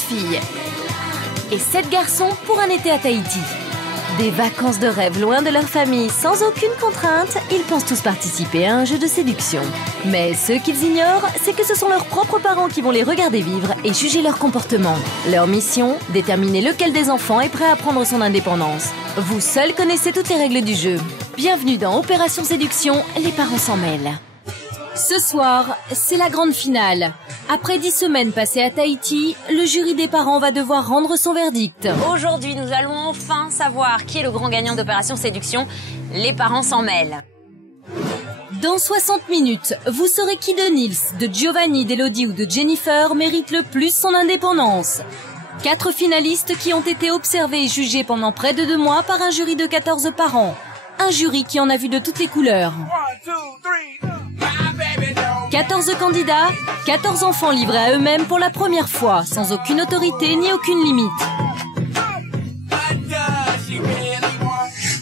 filles et 7 garçons pour un été à Tahiti. Des vacances de rêve loin de leur famille, sans aucune contrainte, ils pensent tous participer à un jeu de séduction. Mais ce qu'ils ignorent, c'est que ce sont leurs propres parents qui vont les regarder vivre et juger leur comportement. Leur mission, déterminer lequel des enfants est prêt à prendre son indépendance. Vous seuls connaissez toutes les règles du jeu. Bienvenue dans Opération Séduction, les parents s'en mêlent. Ce soir, c'est la grande finale. Après 10 semaines passées à Tahiti, le jury des parents va devoir rendre son verdict. Aujourd'hui, nous allons enfin savoir qui est le grand gagnant d'Opération Séduction. Les parents s'en mêlent. Dans 60 minutes, vous saurez qui de Nils, de Giovanni, d'Elodie ou de Jennifer mérite le plus son indépendance. 4 finalistes qui ont été observés et jugés pendant près de 2 mois par un jury de 14 parents. Un jury qui en a vu de toutes les couleurs. 14 candidats, 14 enfants livrés à eux-mêmes pour la première fois, sans aucune autorité ni aucune limite.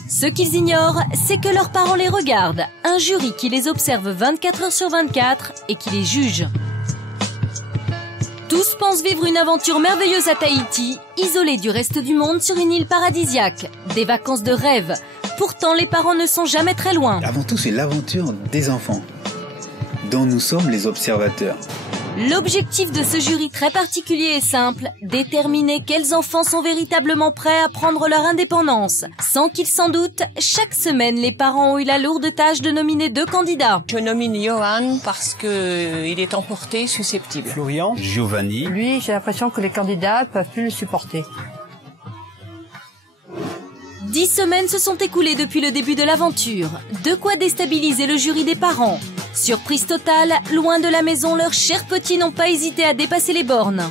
Ce qu'ils ignorent, c'est que leurs parents les regardent, un jury qui les observe 24 heures sur 24 et qui les juge. Tous pensent vivre une aventure merveilleuse à Tahiti, isolés du reste du monde sur une île paradisiaque. Des vacances de rêve. Pourtant, les parents ne sont jamais très loin. Avant tout, c'est l'aventure des enfants, dont nous sommes les observateurs. L'objectif de ce jury très particulier est simple, déterminer quels enfants sont véritablement prêts à prendre leur indépendance. Sans qu'ils s'en doutent, chaque semaine, les parents ont eu la lourde tâche de nominer 2 candidats. Je nomine Johan parce qu'il est emporté, susceptible. Florian, Giovanni. Lui, j'ai l'impression que les candidats ne peuvent plus le supporter. 10 semaines se sont écoulées depuis le début de l'aventure. De quoi déstabiliser le jury des parents. Surprise totale, loin de la maison, leurs chers petits n'ont pas hésité à dépasser les bornes.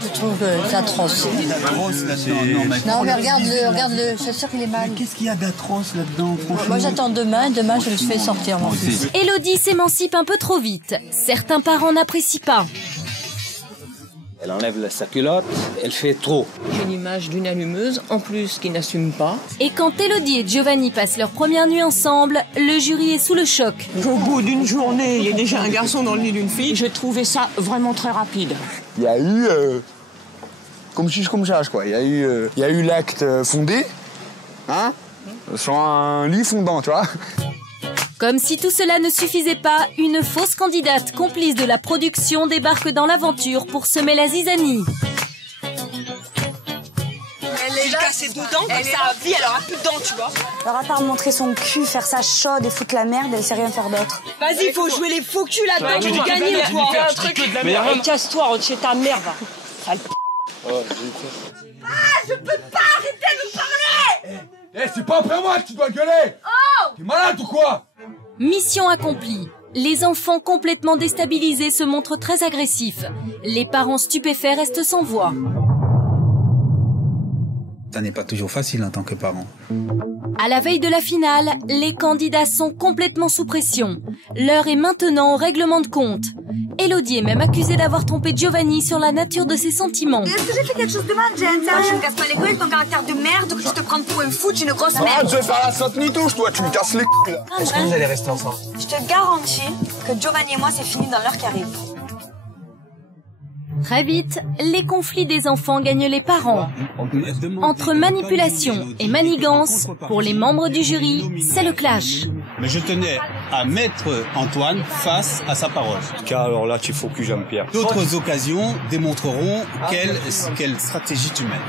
Je trouve que c'est atroce. Non, mais regarde-le, c'est sûr qu'il est mal. Qu'est-ce qu'il y a d'atroce là-dedans, franchement? Moi, j'attends demain je le fais sortir, mon fils. Elodie s'émancipe un peu trop vite. Certains parents n'apprécient pas. Elle enlève sa culotte, elle fait trop. J'ai une image d'une allumeuse, en plus, qui n'assume pas. Et quand Elodie et Giovanni passent leur première nuit ensemble, le jury est sous le choc. Au bout d'une journée, il y a déjà un garçon dans le lit d'une fille. Je trouvais ça vraiment très rapide. Il y a eu, comme chiche comme chage, quoi. Il y a eu l'acte fondé, hein, sur un lit fondant, tu vois. Comme si tout cela ne suffisait pas, une fausse candidate complice de la production débarque dans l'aventure pour semer la zizanie. Elle est cassée dedans, comme ça, à vie, elle aura plus de dents, tu vois. Alors à part montrer son cul, faire ça chaude et foutre la merde, elle sait rien faire d'autre. Vas-y, faut jouer les faux culs là-dedans, tu veux gagner, toi. Un truc. Mais casse-toi, rentre chez ta mère, va. Sale p***. Je peux pas arrêter de parler. Eh, c'est pas après moi que tu dois gueuler. Oh! T'es malade ou quoi? Mission accomplie. Les enfants complètement déstabilisés se montrent très agressifs. Les parents stupéfaits restent sans voix. Ça n'est pas toujours facile en tant que parent. À la veille de la finale, les candidats sont complètement sous pression. L'heure est maintenant au règlement de compte. Elodie est même accusée d'avoir trompé Giovanni sur la nature de ses sentiments. Est-ce que j'ai fait quelque chose de mal, Jen? Sérieux, je me casse pas les couilles avec ton caractère de merde, que je te prends pour une foute, j'ai une grosse merde. Tu veux faire la sainte nitouche, toi, tu me casses les couilles, là. Est-ce que vous allez rester ensemble? Je te garantis que Giovanni et moi, c'est fini dans l'heure qui arrive. Très vite, les conflits des enfants gagnent les parents. Entre manipulation et manigance, pour les membres du jury, c'est le clash. Mais je tenais à mettre Antoine face à sa parole. Car alors là, tu focus Jean-Pierre. D'autres occasions démontreront quelle stratégie tu mènes.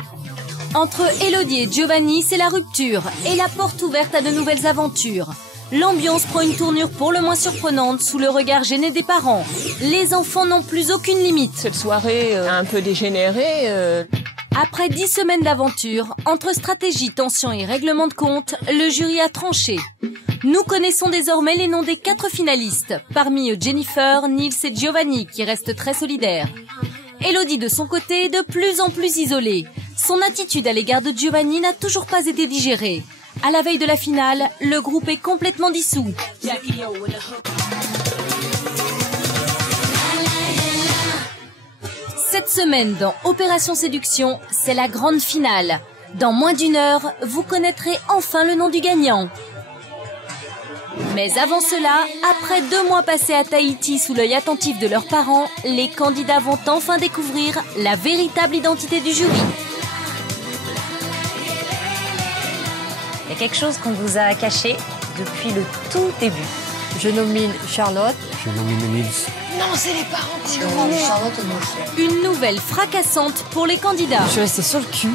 Entre Elodie et Giovanni, c'est la rupture et la porte ouverte à de nouvelles aventures. L'ambiance prend une tournure pour le moins surprenante sous le regard gêné des parents. Les enfants n'ont plus aucune limite. Cette soirée a un peu dégénéré. Après 10 semaines d'aventure, entre stratégie, tension et règlement de compte, le jury a tranché. Nous connaissons désormais les noms des 4 finalistes. Parmi eux, Jennifer, Nils et Giovanni, qui restent très solidaires. Elodie, de son côté, est de plus en plus isolée. Son attitude à l'égard de Giovanni n'a toujours pas été digérée. À la veille de la finale, le groupe est complètement dissous. Cette semaine dans Opération Séduction, c'est la grande finale. Dans moins d'1 heure, vous connaîtrez enfin le nom du gagnant. Mais avant cela, après 2 mois passés à Tahiti sous l'œil attentif de leurs parents, les candidats vont enfin découvrir la véritable identité du jury. Il y a quelque chose qu'on vous a caché depuis le tout début. Je nomine Charlotte. Je nomine Nils. Non, c'est les parents qui Charlotte et Nils. Une nouvelle fracassante pour les candidats. Je suis restée sur le cul.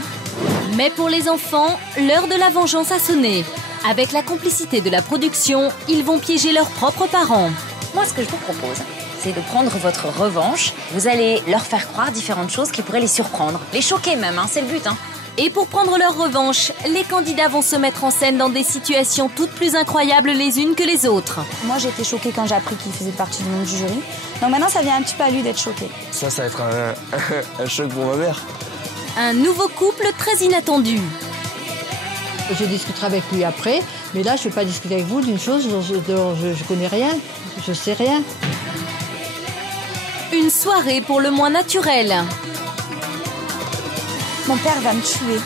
Mais pour les enfants, l'heure de la vengeance a sonné. Avec la complicité de la production, ils vont piéger leurs propres parents. Moi, ce que je vous propose, c'est de prendre votre revanche. Vous allez leur faire croire différentes choses qui pourraient les surprendre. Les choquer même, hein, c'est le but. Hein. Et pour prendre leur revanche, les candidats vont se mettre en scène dans des situations toutes plus incroyables les unes que les autres. Moi, j'ai été choquée quand j'ai appris qu'il faisait partie du monde du jury. Donc maintenant, ça vient un petit peu à lui d'être choqué. Ça va être un choc pour ma mère. Un nouveau couple très inattendu. Je discuterai avec lui après, mais là, je ne vais pas discuter avec vous d'une chose dont je connais rien. Je sais rien. Une soirée pour le moins naturelle. Mon père va me tuer.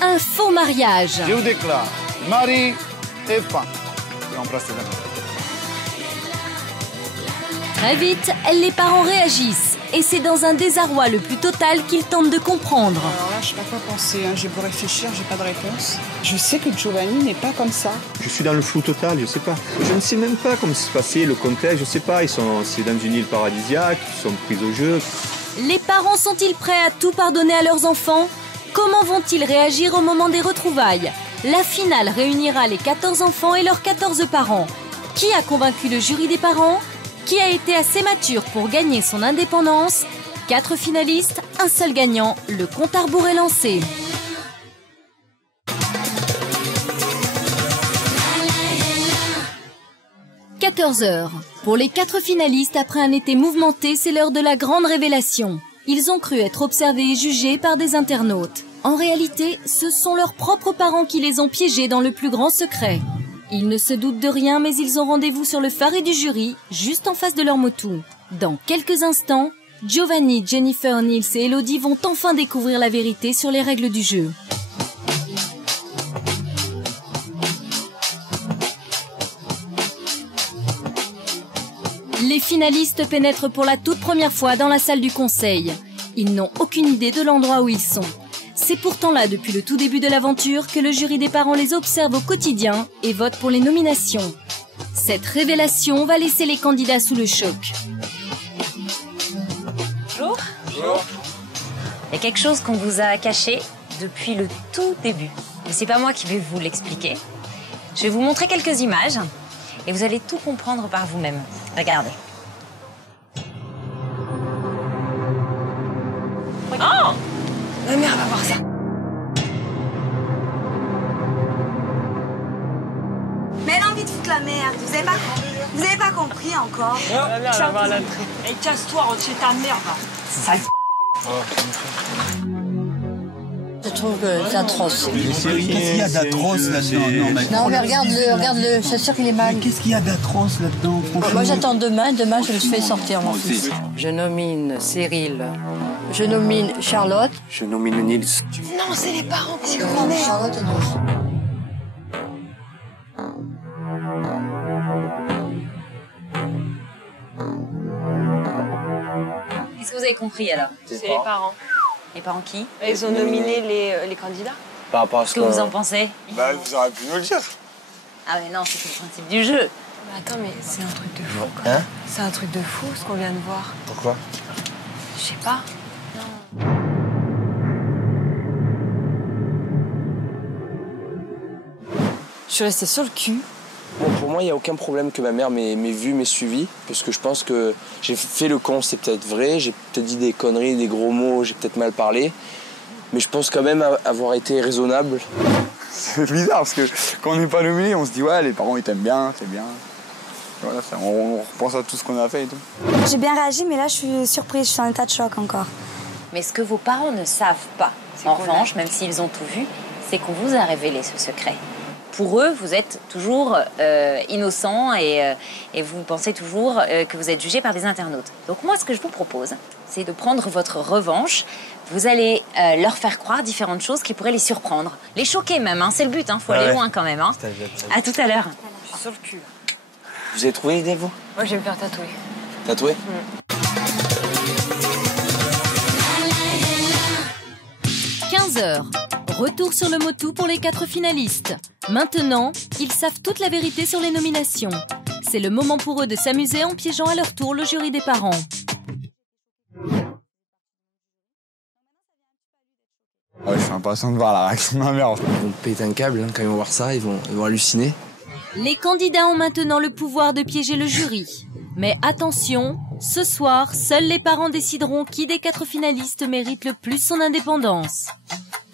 Un faux mariage. Je vous déclare, mari et femme. Embrassez-la. Très vite, les parents réagissent. Et c'est dans un désarroi le plus total qu'ils tentent de comprendre. Alors là, je sais pas quoi penser. Hein. J'ai beau réfléchir, j'ai pas de réponse. Je sais que Giovanni n'est pas comme ça. Je suis dans le flou total, je sais pas. Je ne sais même pas comment ça se passait, le contexte, je sais pas. C'est dans une île paradisiaque, ils sont pris au jeu. Les parents sont-ils prêts à tout pardonner à leurs enfants? Comment vont-ils réagir au moment des retrouvailles? La finale réunira les 14 enfants et leurs 14 parents. Qui a convaincu le jury des parents? Qui a été assez mature pour gagner son indépendance? 4 finalistes, un seul gagnant, le compte à rebours est lancé. « 14h. Pour les 4 finalistes, après un été mouvementé, c'est l'heure de la grande révélation. Ils ont cru être observés et jugés par des internautes. En réalité, ce sont leurs propres parents qui les ont piégés dans le plus grand secret. Ils ne se doutent de rien, mais ils ont rendez-vous sur le phare du jury, juste en face de leur moto. Dans quelques instants, Giovanni, Jennifer, Nils et Elodie vont enfin découvrir la vérité sur les règles du jeu. Les finalistes pénètrent pour la toute première fois dans la salle du conseil. Ils n'ont aucune idée de l'endroit où ils sont. C'est pourtant là, depuis le tout début de l'aventure, que le jury des parents les observe au quotidien et vote pour les nominations. Cette révélation va laisser les candidats sous le choc. Bonjour. Bonjour. Il y a quelque chose qu'on vous a caché depuis le tout début. Mais c'est pas moi qui vais vous l'expliquer. Je vais vous montrer quelques images et vous allez tout comprendre par vous-même. Regardez. Oh! Ma mère va voir ça. Mais elle a envie de foutre la merde. Vous avez pas compris encore. Ma mère va voir l'entrée. Et casse-toi, rentre chez ta mère, va. Sale. Je trouve que c'est atroce. Qu'est-ce qu'il y a d'atroce là-dedans? Non, mais regarde-le, je suis sûre qu'il est mal. Qu'est-ce qu'il y a d'atroce là-dedans, franchement? Moi, j'attends demain je le fais sortir, mon fils. Je nomine Cyril. Je nomine Charlotte. Je nomine Nils. Non, c'est les parents qui Charlotte et Nils. Qu'est-ce que vous avez compris alors? C'est les parents. Les parents qui? Ils ont nominé les candidats. Par rapport à ce que vous en pensez? Bah, vous auriez pu nous le dire. Ah mais non, c'est le principe du jeu. Mais attends, mais c'est un truc de fou, quoi. Hein? C'est un truc de fou, ce qu'on vient de voir. Pourquoi? Je sais pas. Je suis restée sur le cul. Bon, pour moi, il n'y a aucun problème que ma mère m'ait vu, m'ait suivi, parce que je pense que j'ai fait le con, c'est peut-être vrai, j'ai peut-être dit des conneries, des gros mots, j'ai peut-être mal parlé, mais je pense quand même avoir été raisonnable. C'est bizarre, parce que quand on n'est pas nominé, on se dit ouais, les parents ils t'aiment bien, c'est bien. Voilà, on repense à tout ce qu'on a fait et tout. J'ai bien réagi, mais là, je suis surprise. Je suis en état de choc encore. Mais ce que vos parents ne savent pas, en revanche, même s'ils ont tout vu, c'est qu'on vous a révélé ce secret. Pour eux, vous êtes toujours innocent et vous pensez toujours que vous êtes jugé par des internautes. Donc moi, ce que je vous propose, c'est de prendre votre revanche. Vous allez leur faire croire différentes choses qui pourraient les surprendre. Les choquer même, hein, c'est le but, hein, faut aller loin quand même. Hein. À tout à l'heure. Sur le cul. Vous avez trouvé l'idée, vous? Moi, je vais me faire tatouer. Tatoué? 15h. Retour sur le Motu pour les 4 finalistes. Maintenant, ils savent toute la vérité sur les nominations. C'est le moment pour eux de s'amuser en piégeant à leur tour le jury des parents. Ouais, je suis impatient de voir la réaction de ma mère. Ils vont péter un câble, hein. Quand ils vont voir ça, ils vont halluciner. Les candidats ont maintenant le pouvoir de piéger le jury. Mais attention, ce soir, seuls les parents décideront qui des 4 finalistes mérite le plus son indépendance.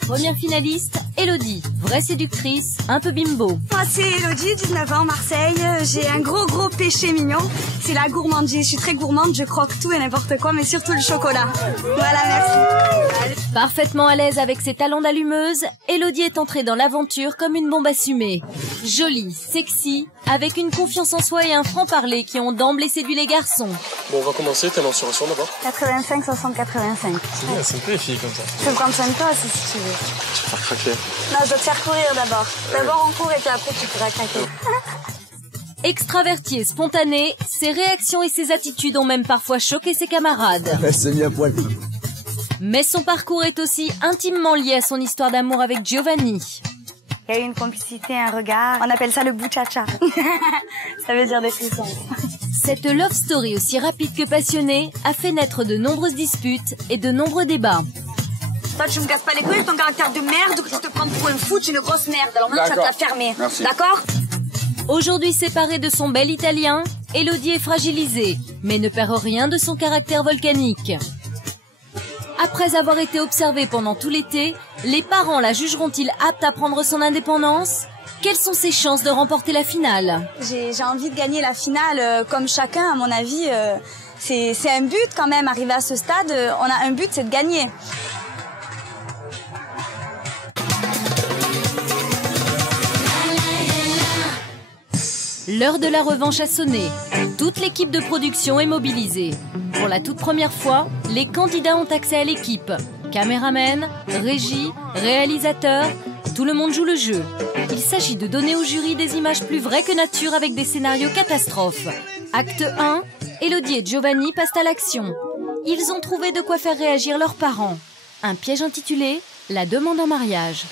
Première finaliste, Elodie, vraie séductrice, un peu bimbo. Moi c'est Elodie, 19 ans, Marseille. J'ai un gros péché mignon. C'est la gourmandise. Je suis très gourmande, je croque tout et n'importe quoi, mais surtout le chocolat. Voilà, merci. Parfaitement à l'aise avec ses talents d'allumeuse, Elodie est entrée dans l'aventure comme une bombe assumée. Jolie, sexy, avec une confiance en soi et un franc-parler qui ont d'emblée séduit les garçons. Bon, on va commencer, ta mensuration d'abord. 85, 60, 85. C'est bien, ça me plaît les filles comme ça. Je peux prendre soin de toi aussi si tu veux. Tu vas faire craquer. Non, je dois te faire courir d'abord. D'abord on court et puis après tu pourras craquer. Extraverti et spontané, ses réactions et ses attitudes ont même parfois choqué ses camarades. Elle s'est mis à poil. Mais son parcours est aussi intimement lié à son histoire d'amour avec Giovanni. Il y a eu une complicité, un regard. On appelle ça le bouchacha. Ça veut dire des frissons. Cette love story aussi rapide que passionnée a fait naître de nombreuses disputes et de nombreux débats. Toi, tu me casses pas les couilles avec ton caractère de merde, que tu te prends pour un fou, tu es une grosse merde. Alors maintenant, tu vas te la fermer. D'accord? Aujourd'hui séparée de son bel italien, Elodie est fragilisée, mais ne perd rien de son caractère volcanique. Après avoir été observée pendant tout l'été, les parents la jugeront-ils apte à prendre son indépendance? Quelles sont ses chances de remporter la finale? J'ai envie de gagner la finale comme chacun, à mon avis. C'est un but quand même, arriver à ce stade. On a un but, c'est de gagner. L'heure de la revanche a sonné. Toute l'équipe de production est mobilisée. Pour la toute première fois, les candidats ont accès à l'équipe. Caméraman, régie, réalisateur, tout le monde joue le jeu. Il s'agit de donner au jury des images plus vraies que nature avec des scénarios catastrophes. Acte 1, Elodie et Giovanni passent à l'action. Ils ont trouvé de quoi faire réagir leurs parents. Un piège intitulé « La demande en mariage ».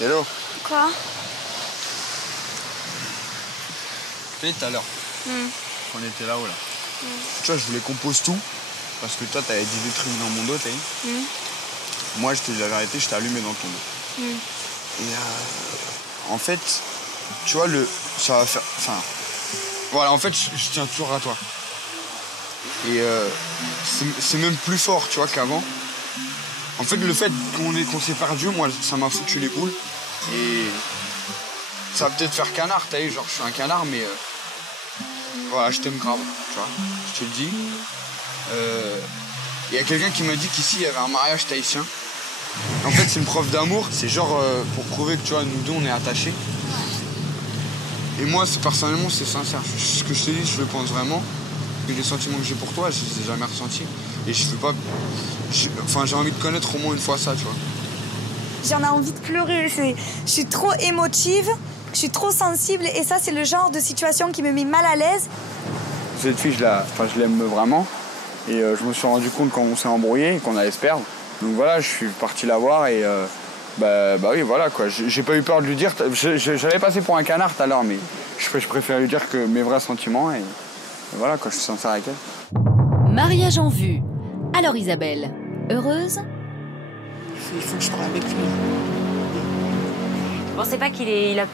Hello. Quoi? Tu sais, tout à l'heure, on était là-haut, là. Tu vois, je voulais qu'on pose tout, parce que toi, t'avais dit des trucs dans mon dos, t'as vu. Moi, je te dis la vérité, je t'ai allumé dans ton dos. Et en fait, tu vois, ça va faire... Enfin, voilà, en fait, je tiens toujours à toi. Et c'est même plus fort, tu vois, qu'avant. En fait, le fait qu'on s'est perdu, moi, ça m'a foutu les boules. Et ça va peut-être faire canard, t'as vu, genre, je suis un canard, mais... voilà, je t'aime grave, tu vois, je te le dis. Il y a quelqu'un qui m'a dit qu'ici, il y avait un mariage tahitien. En fait, c'est une preuve d'amour, c'est genre pour prouver que, tu vois, nous deux, on est attachés. Et moi, personnellement, c'est sincère. Ce que je te dis, je le pense vraiment. Et les sentiments que j'ai pour toi, je les ai jamais ressentis. Et je veux pas... Enfin, j'ai envie de connaître au moins une fois ça, tu vois. J'en ai envie de pleurer, je suis trop émotive, je suis trop sensible et ça c'est le genre de situation qui me met mal à l'aise. Cette fille, je l'aime vraiment et je me suis rendu compte quand on s'est embrouillé et qu'on allait se perdre. Donc voilà, je suis parti la voir et bah oui, voilà quoi. J'ai pas eu peur de lui dire, j'allais passer pour un canard tout à l'heure, mais je préfère lui dire que mes vrais sentiments et voilà quoi, je suis sincère avec elle. Mariage en vue. Alors Isabelle, heureuse? Il faut que je parle avec lui. Vous pensez pas qu'il a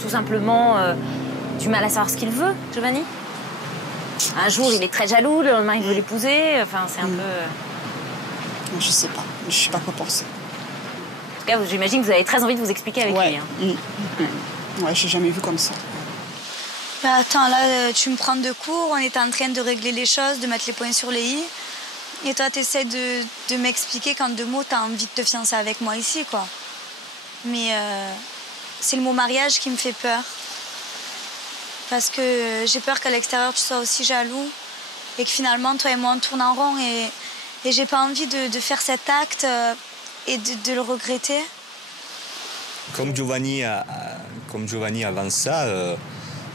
tout simplement du mal à savoir ce qu'il veut, Giovanni? Un jour, il est très jaloux, le lendemain, il veut l'épouser. Enfin, c'est un peu... Je sais pas. Je sais pas quoi penser. En tout cas, j'imagine que vous avez très envie de vous expliquer avec lui. Hein. Ouais, j'ai jamais vu comme ça. Bah, attends, là, tu me prends de court. On est en train de régler les choses, de mettre les points sur les i. Et toi, t'essaies de m'expliquer qu'en 2 mots, t'as envie de te fiancer avec moi ici, quoi. Mais c'est le mot mariage qui me fait peur. Parce que j'ai peur qu'à l'extérieur, tu sois aussi jaloux. Et que finalement, toi et moi, on tourne en rond. Et j'ai pas envie de faire cet acte et de le regretter. Comme Giovanni comme Giovanni avance ça,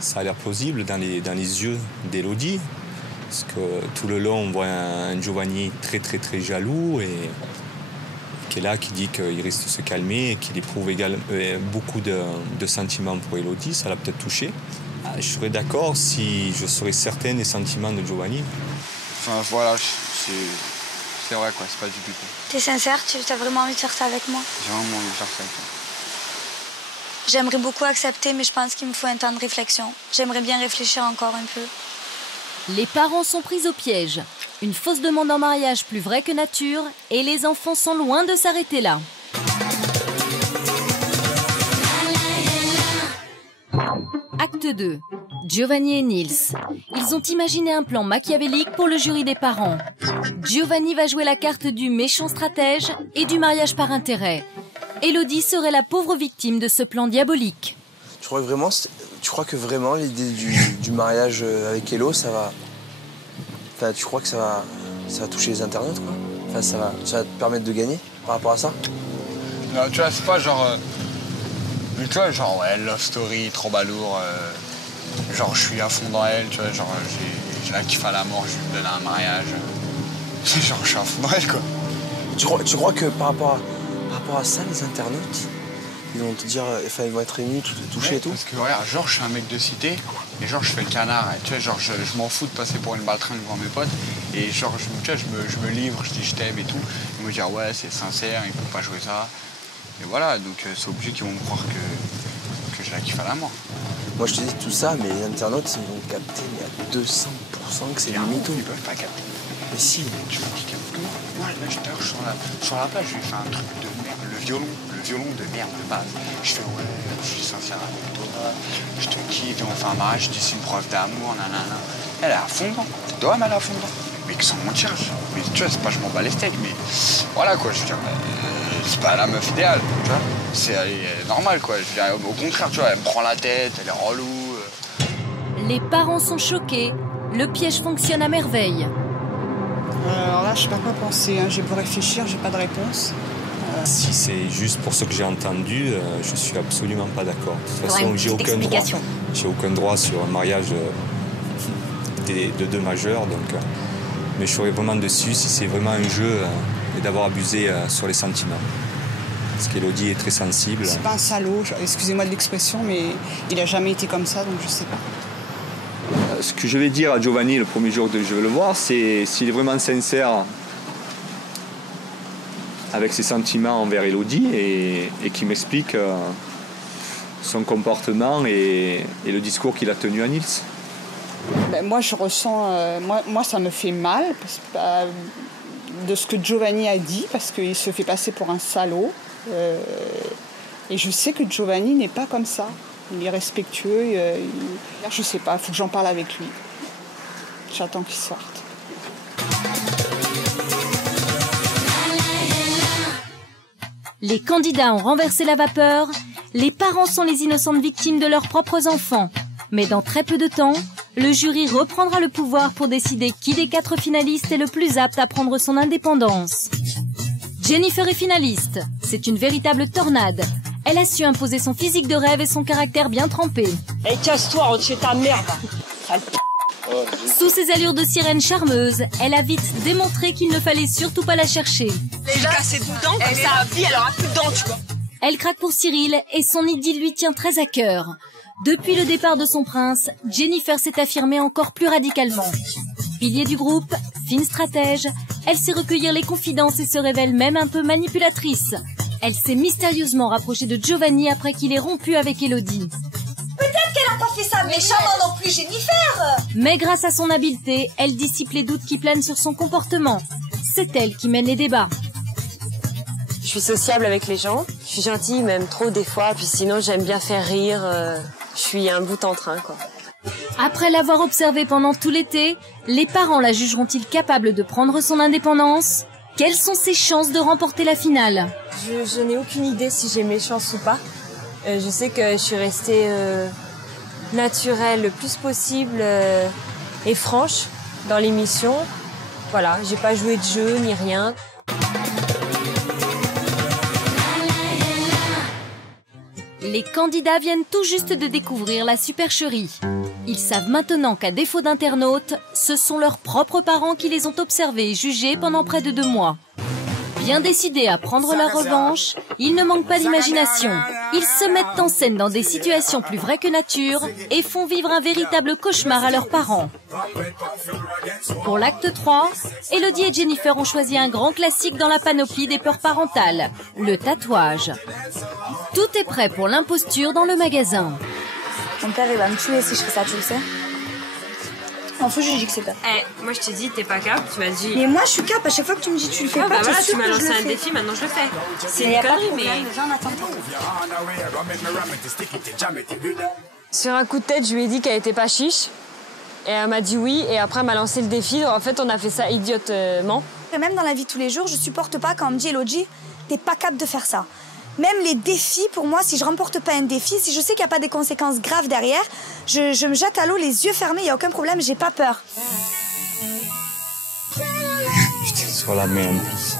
ça a l'air plausible dans les yeux d'Élodie. Parce que tout le long, on voit un Giovanni très très très jaloux et qui est là, qui dit qu'il risque de se calmer et qu'il éprouve également beaucoup de sentiments pour Élodie. Ça l'a peut-être touché. Je serais d'accord si je serais certain des sentiments de Giovanni. Enfin voilà, c'est vrai quoi, c'est pas du but. T'es sincère, tu as vraiment envie de faire ça avec moi? J'ai vraiment envie de faire ça avec toi. J'aimerais beaucoup accepter, mais je pense qu'il me faut un temps de réflexion. J'aimerais bien réfléchir encore un peu. Les parents sont pris au piège. Une fausse demande en mariage plus vraie que nature et les enfants sont loin de s'arrêter là. Acte 2. Giovanni et Nils. Ils ont imaginé un plan machiavélique pour le jury des parents. Giovanni va jouer la carte du méchant stratège et du mariage par intérêt. Élodie serait la pauvre victime de ce plan diabolique. Tu crois que vraiment l'idée du mariage avec Elo, ça va... Enfin, tu crois que ça va toucher les internautes, quoi? Enfin, ça va te permettre de gagner par rapport à ça? Non, tu vois, c'est pas genre... Mais tu vois, genre, ouais, love story, trop balourd. Genre, je suis à fond dans elle, tu vois, genre, j'ai la kiffe à la mort, je lui donne un mariage. Genre, je suis à fond dans elle, quoi. Tu crois que par rapport à ça, les internautes, ils vont te dire, enfin, ils vont être émus, touchés et tout? Parce que, regarde, genre, je suis un mec de cité, et genre, je fais le canard, et, tu vois, genre, je m'en fous de passer pour une baltringue devant mes potes, et genre, je me livre, je dis je t'aime et tout. Ils vont me dire, ouais, c'est sincère, il peut pas jouer ça. Et voilà, donc c'est obligé qu'ils vont me croire que je la kiffe à la mort. Moi, je te dis tout ça, mais les internautes, ils vont capter mais à 200% que c'est du mytho. Ils peuvent pas capter. Mais si. Tu veux qu'ils captent comment? Moi, là, je sur la plage, je lui ai fait un truc de merde, le violon de merde de base. Je fais, ouais, je suis sincère avec toi, je te kiffe, et on fait un mariage, je dis c'est une preuve d'amour, nanana. Elle est à fond dedans. T'es doigt, mais elle est à fond dedans. Mais sans mentir, mais tu vois, c'est pas je m'en bats les steaks, mais voilà quoi, je veux dire, c'est pas la meuf idéale, tu vois. Elle est normale quoi, je veux dire, au contraire, tu vois, elle me prend la tête, elle est relou. Les parents sont choqués, le piège fonctionne à merveille. Alors là, je sais pas quoi penser, hein. J'ai beau réfléchir, j'ai pas de réponse. Si c'est juste pour ce que j'ai entendu, je suis absolument pas d'accord. De toute façon, j'ai aucun droit sur un mariage de deux majeurs, donc... Mais je serais vraiment dessus si c'est vraiment un jeu et d'avoir abusé sur les sentiments. Parce qu'Élodie est très sensible. C'est pas un salaud, excusez-moi de l'expression, mais il a jamais été comme ça, donc je sais pas. Ce que je vais dire à Giovanni le premier jour que je vais le voir, c'est s'il est vraiment sincère avec ses sentiments envers Élodie et qu'il m'explique son comportement et le discours qu'il a tenu à Nils. Ben, moi, je ressens... moi, ça me fait mal de ce que Giovanni a dit, parce qu'il se fait passer pour un salaud. Et je sais que Giovanni n'est pas comme ça. Il est respectueux. Je sais pas, il faut que j'en parle avec lui. J'attends qu'il sorte. Les candidats ont renversé la vapeur. Les parents sont les innocentes victimes de leurs propres enfants. Mais dans très peu de temps, le jury reprendra le pouvoir pour décider qui des 4 finalistes est le plus apte à prendre son indépendance. Jennifer est finaliste. C'est une véritable tornade. Elle a su imposer son physique de rêve et son caractère bien trempé. Hey, casse-toi, rentre chez ta mère, va. Sous ses allures de sirène charmeuse, elle a vite démontré qu'il ne fallait surtout pas la chercher. Déjà, cassé dedans, comme ça, la vie, elle aura plus de dents, tu vois. Elle craque pour Cyril et son idylle lui tient très à cœur. Depuis le départ de son prince, Jennifer s'est affirmée encore plus radicalement. Pilier du groupe, fine stratège, elle sait recueillir les confidences et se révèle même un peu manipulatrice. Elle s'est mystérieusement rapprochée de Giovanni après qu'il ait rompu avec Élodie. Peut-être qu'elle n'a pas fait ça méchamment non plus, Jennifer. Mais grâce à son habileté, elle dissipe les doutes qui planent sur son comportement. C'est elle qui mène les débats. Je suis sociable avec les gens, je suis gentille, même trop des fois, puis sinon j'aime bien faire rire, je suis un bout en train, quoi. Après l'avoir observée pendant tout l'été, les parents la jugeront-ils capable de prendre son indépendance? Quelles sont ses chances de remporter la finale? Je n'ai aucune idée si j'ai mes chances ou pas. Je sais que je suis restée naturelle le plus possible et franche dans l'émission. Voilà, j'ai pas joué de jeu ni rien. Les candidats viennent tout juste de découvrir la supercherie. Ils savent maintenant qu'à défaut d'internautes, ce sont leurs propres parents qui les ont observés et jugés pendant près de 2 mois. Bien décidés à prendre leur revanche, ils ne manquent pas d'imagination. Ils se mettent en scène dans des situations plus vraies que nature et font vivre un véritable cauchemar à leurs parents. Pour l'acte 3, Elodie et Jennifer ont choisi un grand classique dans la panoplie des peurs parentales, le tatouage. Tout est prêt pour l'imposture dans le magasin. Mon père, il va me tuer si je fais ça, tu le sais. En fait, je lui dis que c'est pas. Moi, je t'ai dit, t'es pas cap, tu m'as dit. Mais moi, je suis cap. À chaque fois que tu me dis, tu le fais pas. Bah t'es voilà, sûr tu m'as que je lancé le un fais. défi, maintenant je le fais. C'est Mais y une a pas de connerie, problème, mais. viens, on attend pas. Sur un coup de tête, je lui ai dit qu'elle était pas chiche. Et elle m'a dit oui, et après, elle m'a lancé le défi. En fait, on a fait ça idiotement. Et même dans la vie de tous les jours, je supporte pas quand on me dit, Elodie, t'es pas cap de faire ça. Même les défis, pour moi, si je remporte pas un défi, si je sais qu'il n'y a pas des conséquences graves derrière, je me jette à l'eau les yeux fermés, il n'y a aucun problème, j'ai pas peur. J'étais sur la main en plus.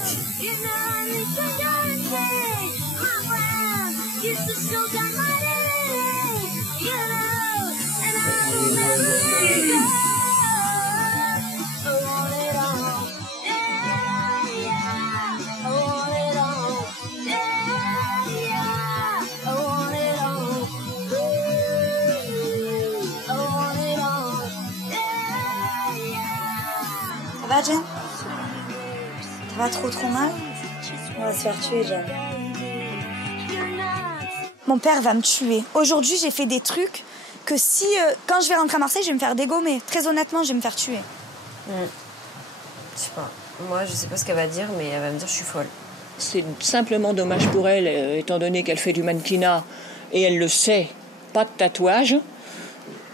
Ça va, Jen? Ça va trop mal? On va se faire tuer, Jen. Mon père va me tuer. Aujourd'hui, j'ai fait des trucs que si, quand je vais rentrer à Marseille, je vais me faire dégommer. Très honnêtement, je vais me faire tuer. Je sais pas. Moi, je sais pas ce qu'elle va dire, mais elle va me dire je suis folle. C'est simplement dommage pour elle, étant donné qu'elle fait du mannequinat et elle le sait, pas de tatouage.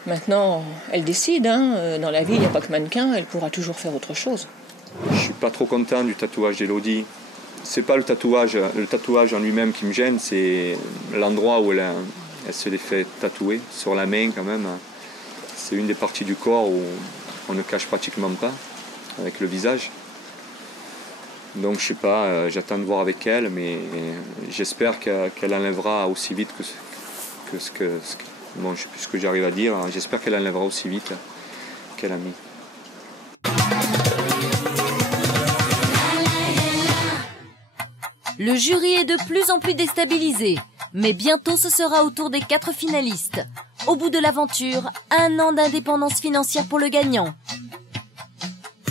Maintenant, elle décide, hein. Dans la vie, il n'y a pas que mannequin, elle pourra toujours faire autre chose. Je suis pas trop content du tatouage d'Elodie. C'est pas le tatouage en lui-même qui me gêne, c'est l'endroit où elle se les fait tatouer, sur la main quand même. C'est une des parties du corps où on ne cache pratiquement pas, avec le visage. Donc je sais pas, j'attends de voir avec elle, mais j'espère qu'elle enlèvera aussi vite bon, je sais plus ce que j'arrive à dire, j'espère qu'elle enlèvera aussi vite qu'elle a mis. Le jury est de plus en plus déstabilisé, mais bientôt ce sera au tour des 4 finalistes. Au bout de l'aventure, 1 an d'indépendance financière pour le gagnant.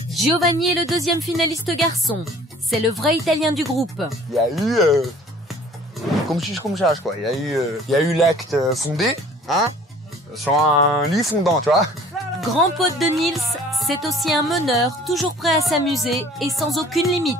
Giovanni est le 2e finaliste garçon. C'est le vrai Italien du groupe. Il y a eu, comme chiche comme chage, quoi. Il y a eu l'acte fondé, hein, sur un lit fondant, tu vois. Grand pote de Nils, c'est aussi un meneur, toujours prêt à s'amuser et sans aucune limite.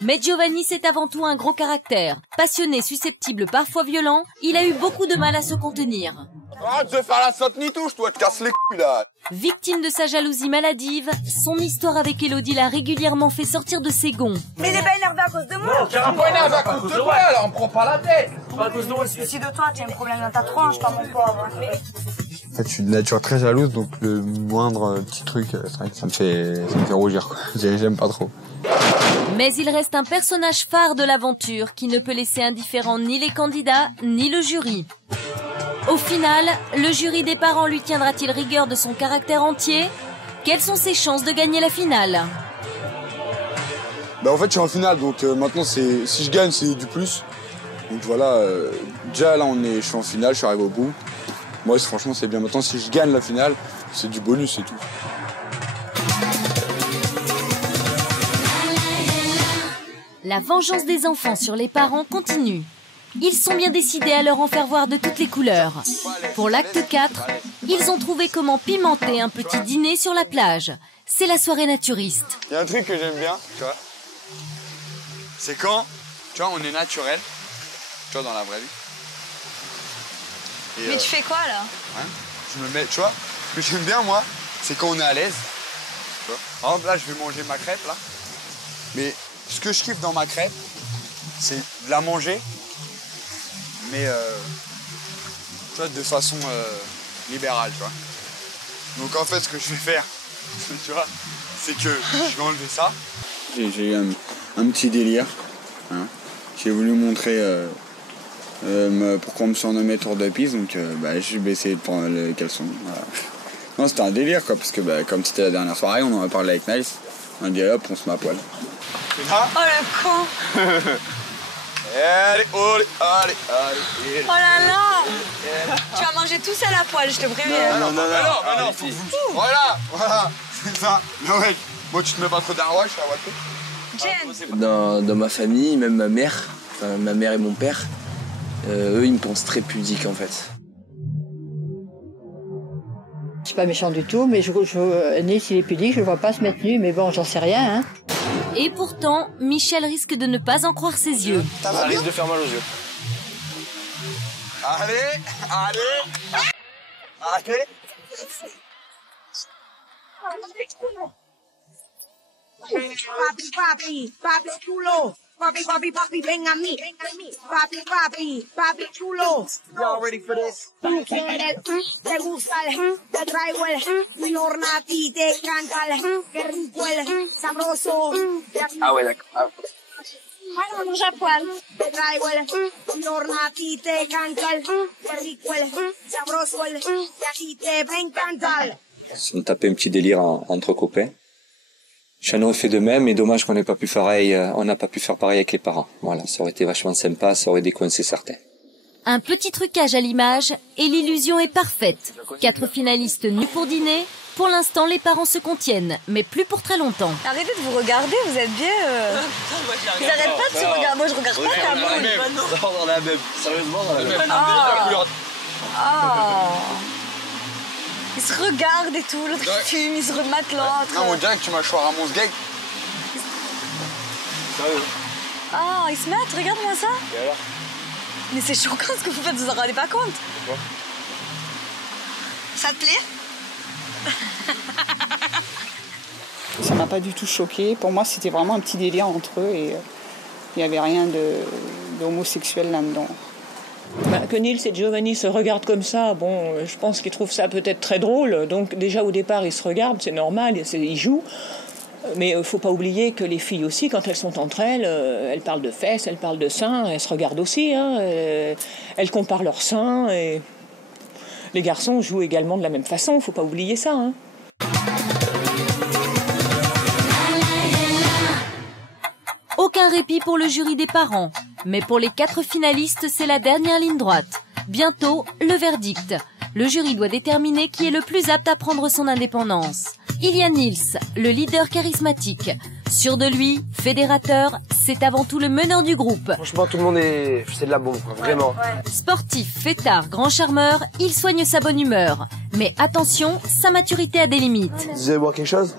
Mais Giovanni, c'est avant tout un gros caractère. Passionné, susceptible, parfois violent, il a eu beaucoup de mal à se contenir. Arrête de faire la saute ni-touche, toi, te casses les couilles, là. Victime de sa jalousie maladive, son histoire avec Elodie l'a régulièrement fait sortir de ses gonds. Mais il est pas énervé à cause de moi. Non, tu pas énervé à cause de toi, là, on me prend pas la tête. Pas à cause de moi, Suicide de toi, tu as un problème dans ta tronche, pas mon pauvre. En fait, je suis de nature très jalouse, donc le moindre petit truc, c'est vrai que ça me fait rougir, quoi. J'aime pas trop. Mais il reste un personnage phare de l'aventure qui ne peut laisser indifférent ni les candidats, ni le jury. Au final, le jury des parents lui tiendra-t-il rigueur de son caractère entier? Quelles sont ses chances de gagner la finale? Bah en fait, je suis en finale, donc maintenant, si je gagne, c'est du plus. Donc voilà, déjà là, je suis en finale, je suis arrivé au bout. Moi, franchement, c'est bien. Maintenant, si je gagne la finale, c'est du bonus, c'est tout. La vengeance des enfants sur les parents continue. Ils sont bien décidés à leur en faire voir de toutes les couleurs. Pour l'acte 4, ils ont trouvé comment pimenter un petit dîner sur la plage. C'est la soirée naturiste. Il y a un truc que j'aime bien, tu vois. C'est quand, tu vois, on est naturel, tu vois, dans la vraie vie. Et, mais tu fais quoi, là? Ouais, je me mets, tu vois, ce que j'aime bien, moi, c'est quand on est à l'aise. Tu vois. Par exemple, là, je vais manger ma crêpe, là. Mais ce que je kiffe dans ma crêpe, c'est de la manger, mais tu vois, de façon libérale, tu vois. Donc en fait, ce que je vais faire, tu vois, c'est que je vais enlever ça. J'ai eu un petit délire. Hein. J'ai voulu montrer pourquoi on me surnommait Tour de Piste, donc j'ai baissé le caleçon. Voilà. Non, c'était un délire, quoi, parce que comme c'était la dernière soirée, on en a parlé avec Niles. On a dit hop, on se met à poil. Oh le con. Allez. Oh là là. Tu vas manger tout seul à poil, je te préviens. Non, faut que vous... Voilà, c'est ça. Non, ouais. Moi, tu te mets pas trop d'arrois, je suis à Walpo. Dans ma famille, même ma mère et mon père, eux, ils me pensent très pudique, en fait. Je suis pas méchant du tout, mais Nils, il est pudique, je le vois pas se mettre nu, mais bon, j'en sais rien, hein. Et pourtant, Michel risque de ne pas en croire ses yeux. Ça risque de faire mal aux yeux. Allez. Papi chulo. Papi, ven a mí. Papi chulo. Y'all ready for this? Tú quieres, te gusta te traigo mi hornati, te encanta qué rico sabroso. Ah ouais, d'accord. Vamos a poil, te traigo mi hornati, te encanta qué rico sabroso, y a ti te va a encantar. On tapait un petit délire entre copains. J'en aurais fait de même, et dommage qu'on n'a pas pu faire pareil avec les parents. Voilà, ça aurait été vachement sympa, ça aurait décoincé certains. Un petit trucage à l'image et l'illusion est parfaite. 4 finalistes nus pour dîner. Pour l'instant, les parents se contiennent, mais plus pour très longtemps. Arrêtez de vous regarder, vous êtes bien... Ils n'arrêtent pas de se regarder. Moi, je regarde pas ta boule. Dans la même. Sérieusement, dans la même. Ils se regardent et tout, l'autre fume, ils se rematent l'autre. Non, on dirait que tu m'as choisi à mon gag. Sérieux? Ah, ils se mettent, regarde-moi ça. Et alors? Mais c'est choquant ce que vous faites, vous en rendez pas compte. Quoi? Ça te plaît? Ça m'a pas du tout choqué. Pour moi, c'était vraiment un petit délire entre eux et il n'y avait rien d'homosexuel là-dedans. Que Nils et Giovanni se regardent comme ça, bon, je pense qu'ils trouvent ça peut-être très drôle. Donc déjà au départ, ils se regardent, c'est normal, ils jouent. Mais il ne faut pas oublier que les filles aussi, quand elles sont entre elles, elles parlent de fesses, elles parlent de seins, elles se regardent aussi. Hein, elles comparent leurs seins. Et les garçons jouent également de la même façon, il ne faut pas oublier ça. Hein. Aucun répit pour le jury des parents. Mais pour les 4 finalistes, c'est la dernière ligne droite. Bientôt, le verdict. Le jury doit déterminer qui est le plus apte à prendre son indépendance. Il y a Nils, le leader charismatique. Sûr de lui, fédérateur, c'est avant tout le meneur du groupe. Franchement, tout le monde c'est de la bombe, quoi, vraiment. Sportif, fêtard, grand charmeur, il soigne sa bonne humeur. Mais attention, sa maturité a des limites. Vous allez boire quelque chose?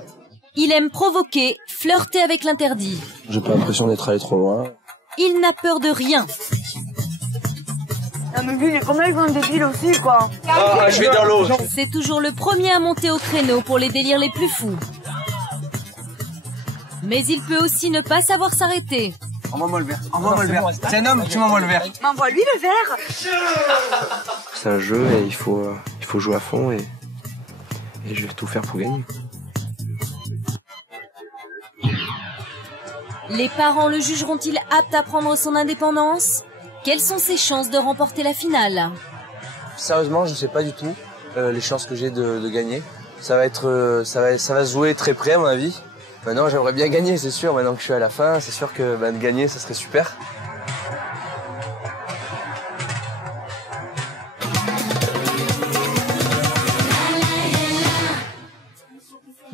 Il aime provoquer, flirter avec l'interdit. J'ai pas l'impression d'être allé trop loin. Il n'a peur de rien. Ah mais lui, il est comme un débile aussi, quoi. Ah, je vais dans l'eau. C'est toujours le premier à monter au créneau pour les délires les plus fous. Mais il peut aussi ne pas savoir s'arrêter. Envoie-moi le verre. Envoie-moi le verre. C'est un homme, tu m'envoies le verre. M'envoie-lui le verre. C'est un jeu et il faut jouer à fond et je vais tout faire pour gagner. Les parents le jugeront-ils apte à prendre son indépendance? Quelles sont ses chances de remporter la finale? Sérieusement, je sais pas du tout les chances que j'ai de gagner. Ça va se jouer très près à mon avis. Maintenant, j'aimerais bien gagner, c'est sûr. Maintenant que je suis à la fin, c'est sûr que de gagner, ça serait super.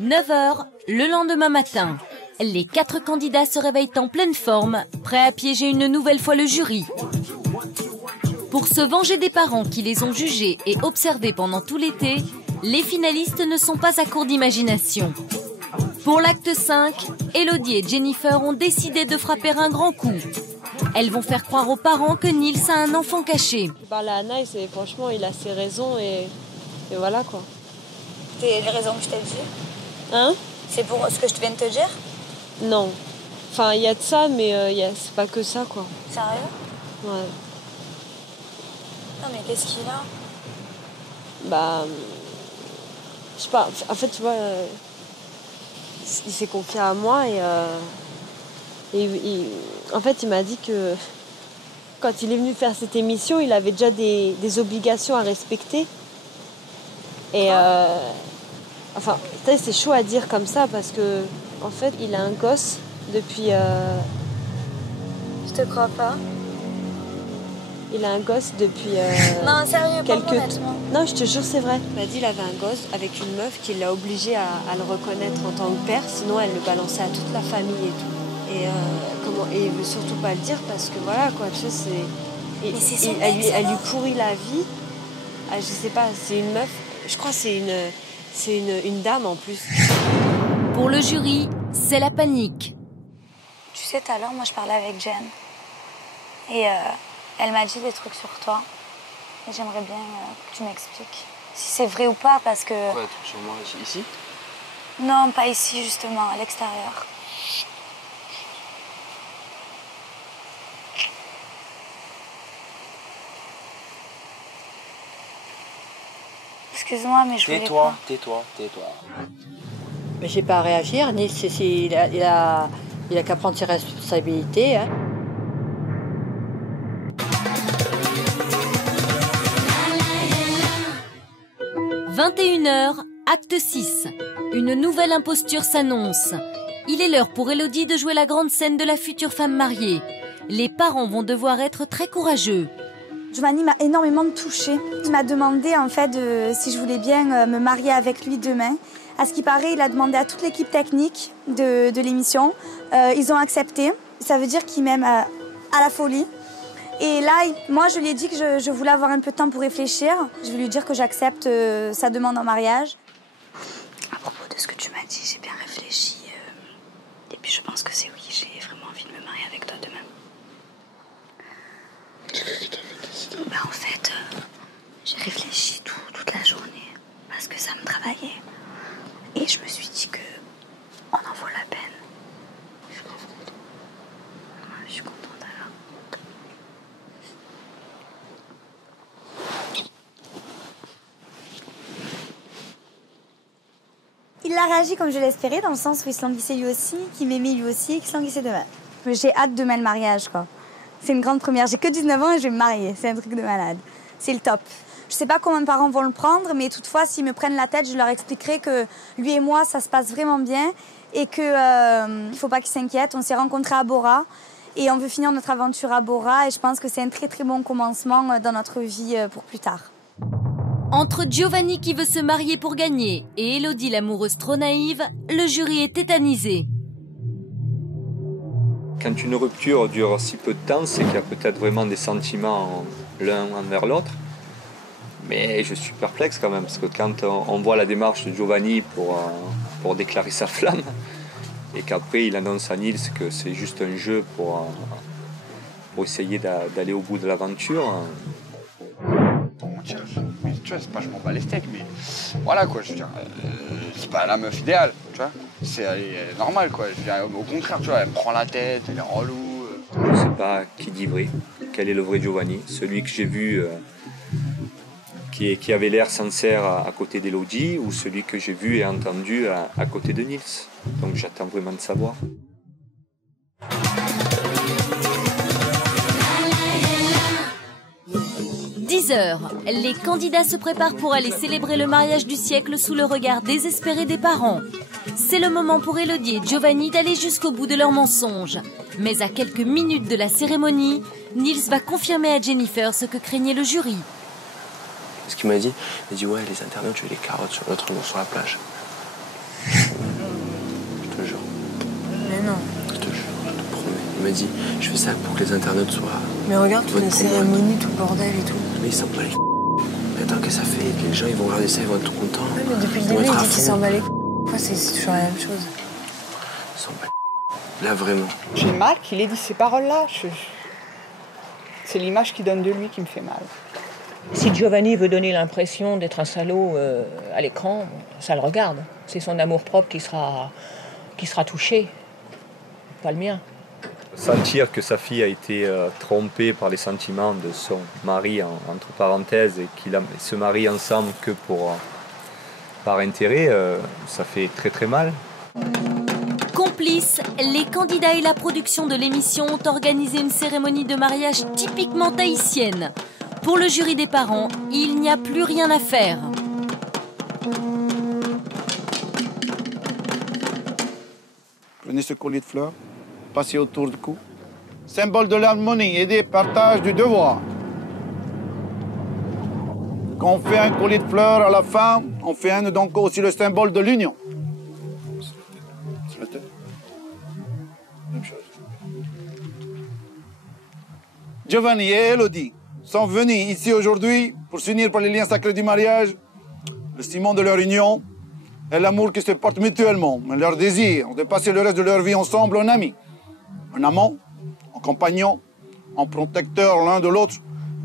« 9h, le lendemain matin. Les 4 candidats se réveillent en pleine forme, prêts à piéger une nouvelle fois le jury. Pour se venger des parents qui les ont jugés et observés pendant tout l'été, les finalistes ne sont pas à court d'imagination. Pour l'acte 5, Elodie et Jennifer ont décidé de frapper un grand coup. Elles vont faire croire aux parents que Nils a un enfant caché. Je parle à Anaïs et franchement, il a ses raisons et voilà quoi. C'est les raisons que je t'ai dit? Hein? C'est pour ce que je viens de te dire? Non. Enfin, il y a de ça, mais c'est pas que ça, quoi. Sérieux? Ouais. Non, mais qu'est-ce qu'il a? Bah... je sais pas. En fait, tu vois... il s'est confié à moi et en fait, il m'a dit que... Quand il est venu faire cette émission, il avait déjà des obligations à respecter. Et enfin, c'est chaud à dire comme ça parce que en fait, il a un gosse depuis. Je te crois pas. Il a un gosse depuis. Non, sérieux, quelques. pas honnêtement. Non, je te jure, c'est vrai. Il m'a dit qu'il avait un gosse avec une meuf qui l'a obligé à le reconnaître en tant que père, sinon elle le balançait à toute la famille et tout. Et il veut surtout pas le dire parce que voilà quoi, tu sais, c'est. Elle lui pourrit la vie. Ah, je sais pas, c'est une meuf. Je crois que c'est une dame en plus. Pour le jury, c'est la panique. Tu sais, tout à l'heure, moi, je parlais avec Jen. Et elle m'a dit des trucs sur toi. Et j'aimerais bien que tu m'expliques si c'est vrai ou pas, parce que... Quoi, sur moi, ici? Non, pas ici, justement, à l'extérieur. Excuse-moi, mais je voulais pas. Tais-toi. Mais j'ai pas à réagir, ni il a qu'à prendre ses responsabilités. Hein. « 21h, acte 6. Une nouvelle imposture s'annonce. Il est l'heure pour Élodie de jouer la grande scène de la future femme mariée. Les parents vont devoir être très courageux. Giovanni m'a énormément touchée. Il m'a demandé en fait si je voulais bien me marier avec lui demain. À ce qui paraît, il a demandé à toute l'équipe technique de l'émission. Ils ont accepté. Ça veut dire qu'il m'aime à la folie. Et là, moi, je lui ai dit que je voulais avoir un peu de temps pour réfléchir. Je vais lui dire que j'accepte sa demande en mariage. À propos de ce que tu m'as dit, j'ai bien réfléchi. Et puis je pense que c'est oui, j'ai vraiment envie de me marier avec toi demain. En fait, j'ai réfléchi toute la journée parce que ça me travaillait. Et je me suis dit que on en vaut la peine. Je suis contente. Ouais, je suis contente alors. Il a réagi comme je l'espérais, dans le sens où il se languissait lui aussi, qu'il m'aimait lui aussi, qu'il se languissait demain. J'ai hâte demain le mariage, quoi. C'est une grande première. J'ai que 19 ans et je vais me marier. C'est un truc de malade. C'est le top. Je sais pas comment mes parents vont le prendre, mais toutefois, s'ils me prennent la tête, je leur expliquerai que lui et moi, ça se passe vraiment bien et qu'il ne faut pas qu'ils s'inquiètent. On s'est rencontrés à Bora et on veut finir notre aventure à Bora et je pense que c'est un très très bon commencement dans notre vie pour plus tard. Entre Giovanni qui veut se marier pour gagner et Élodie l'amoureuse trop naïve, le jury est tétanisé. Quand une rupture dure si peu de temps, c'est qu'il y a peut-être vraiment des sentiments l'un envers l'autre. Mais je suis perplexe quand même, parce que quand on voit la démarche de Giovanni pour déclarer sa flamme, et qu'après il annonce à Nils que c'est juste un jeu pour essayer d'aller au bout de l'aventure. Bon, tiens, mais tu vois, c'est pas je m'en bats les steaks, mais voilà quoi, je veux dire, c'est pas la meuf idéale, tu vois, elle est normale quoi, je veux dire, au contraire, tu vois, elle me prend la tête, elle est relou. Je sais pas qui dit vrai, quel est le vrai Giovanni, celui que j'ai vu qui avait l'air sincère à côté d'Élodie ou celui que j'ai vu et entendu à côté de Nils. Donc j'attends vraiment de savoir. « 10h, les candidats se préparent pour aller célébrer le mariage du siècle sous le regard désespéré des parents. C'est le moment pour Élodie et Giovanni d'aller jusqu'au bout de leur mensonge. Mais à quelques minutes de la cérémonie, Nils va confirmer à Jennifer ce que craignait le jury. Ce qu'il m'a dit, il m'a dit ouais, les internautes, je vais les carottes sur notre nom sur la plage. Je te jure. Mais non. Je te jure, je te promets. Il m'a dit, je fais ça pour que les internautes soient... Mais regarde toute la cérémonie, tout le bordel et tout. Mais il s'en bat les c***. Mais attends, qu'est-ce que ça fait? Les gens, ils vont regarder ça, ils vont être tout contents. Ouais, mais depuis le début, il dit qu'il s'en bat les c***. C'est toujours la même chose. Ils s'en bat les c***. Là, vraiment. J'ai mal qu'il ait dit ces paroles-là. C'est l'image qu'il donne de lui qui me fait mal. Si Giovanni veut donner l'impression d'être un salaud à l'écran, ça le regarde. C'est son amour-propre qui sera touché, pas le mien. Sentir que sa fille a été trompée par les sentiments de son mari, entre parenthèses, et qu'ils se marient ensemble que par intérêt, ça fait très très mal. complices, les candidats et la production de l'émission ont organisé une cérémonie de mariage typiquement tahitienne. Pour le jury des parents, il n'y a plus rien à faire. Prenez ce collier de fleurs, passez autour du cou. Symbole de l'harmonie et des partages du devoir. Quand on fait un collier de fleurs à la fin, on fait donc aussi le symbole de l'union. Sur la tête. Même chose. Giovanni et Elodie sont venus ici aujourd'hui pour s'unir par les liens sacrés du mariage, le ciment de leur union et l'amour qui se porte mutuellement, leur désir de passer le reste de leur vie ensemble en amis, en amants, en compagnons, en protecteurs l'un de l'autre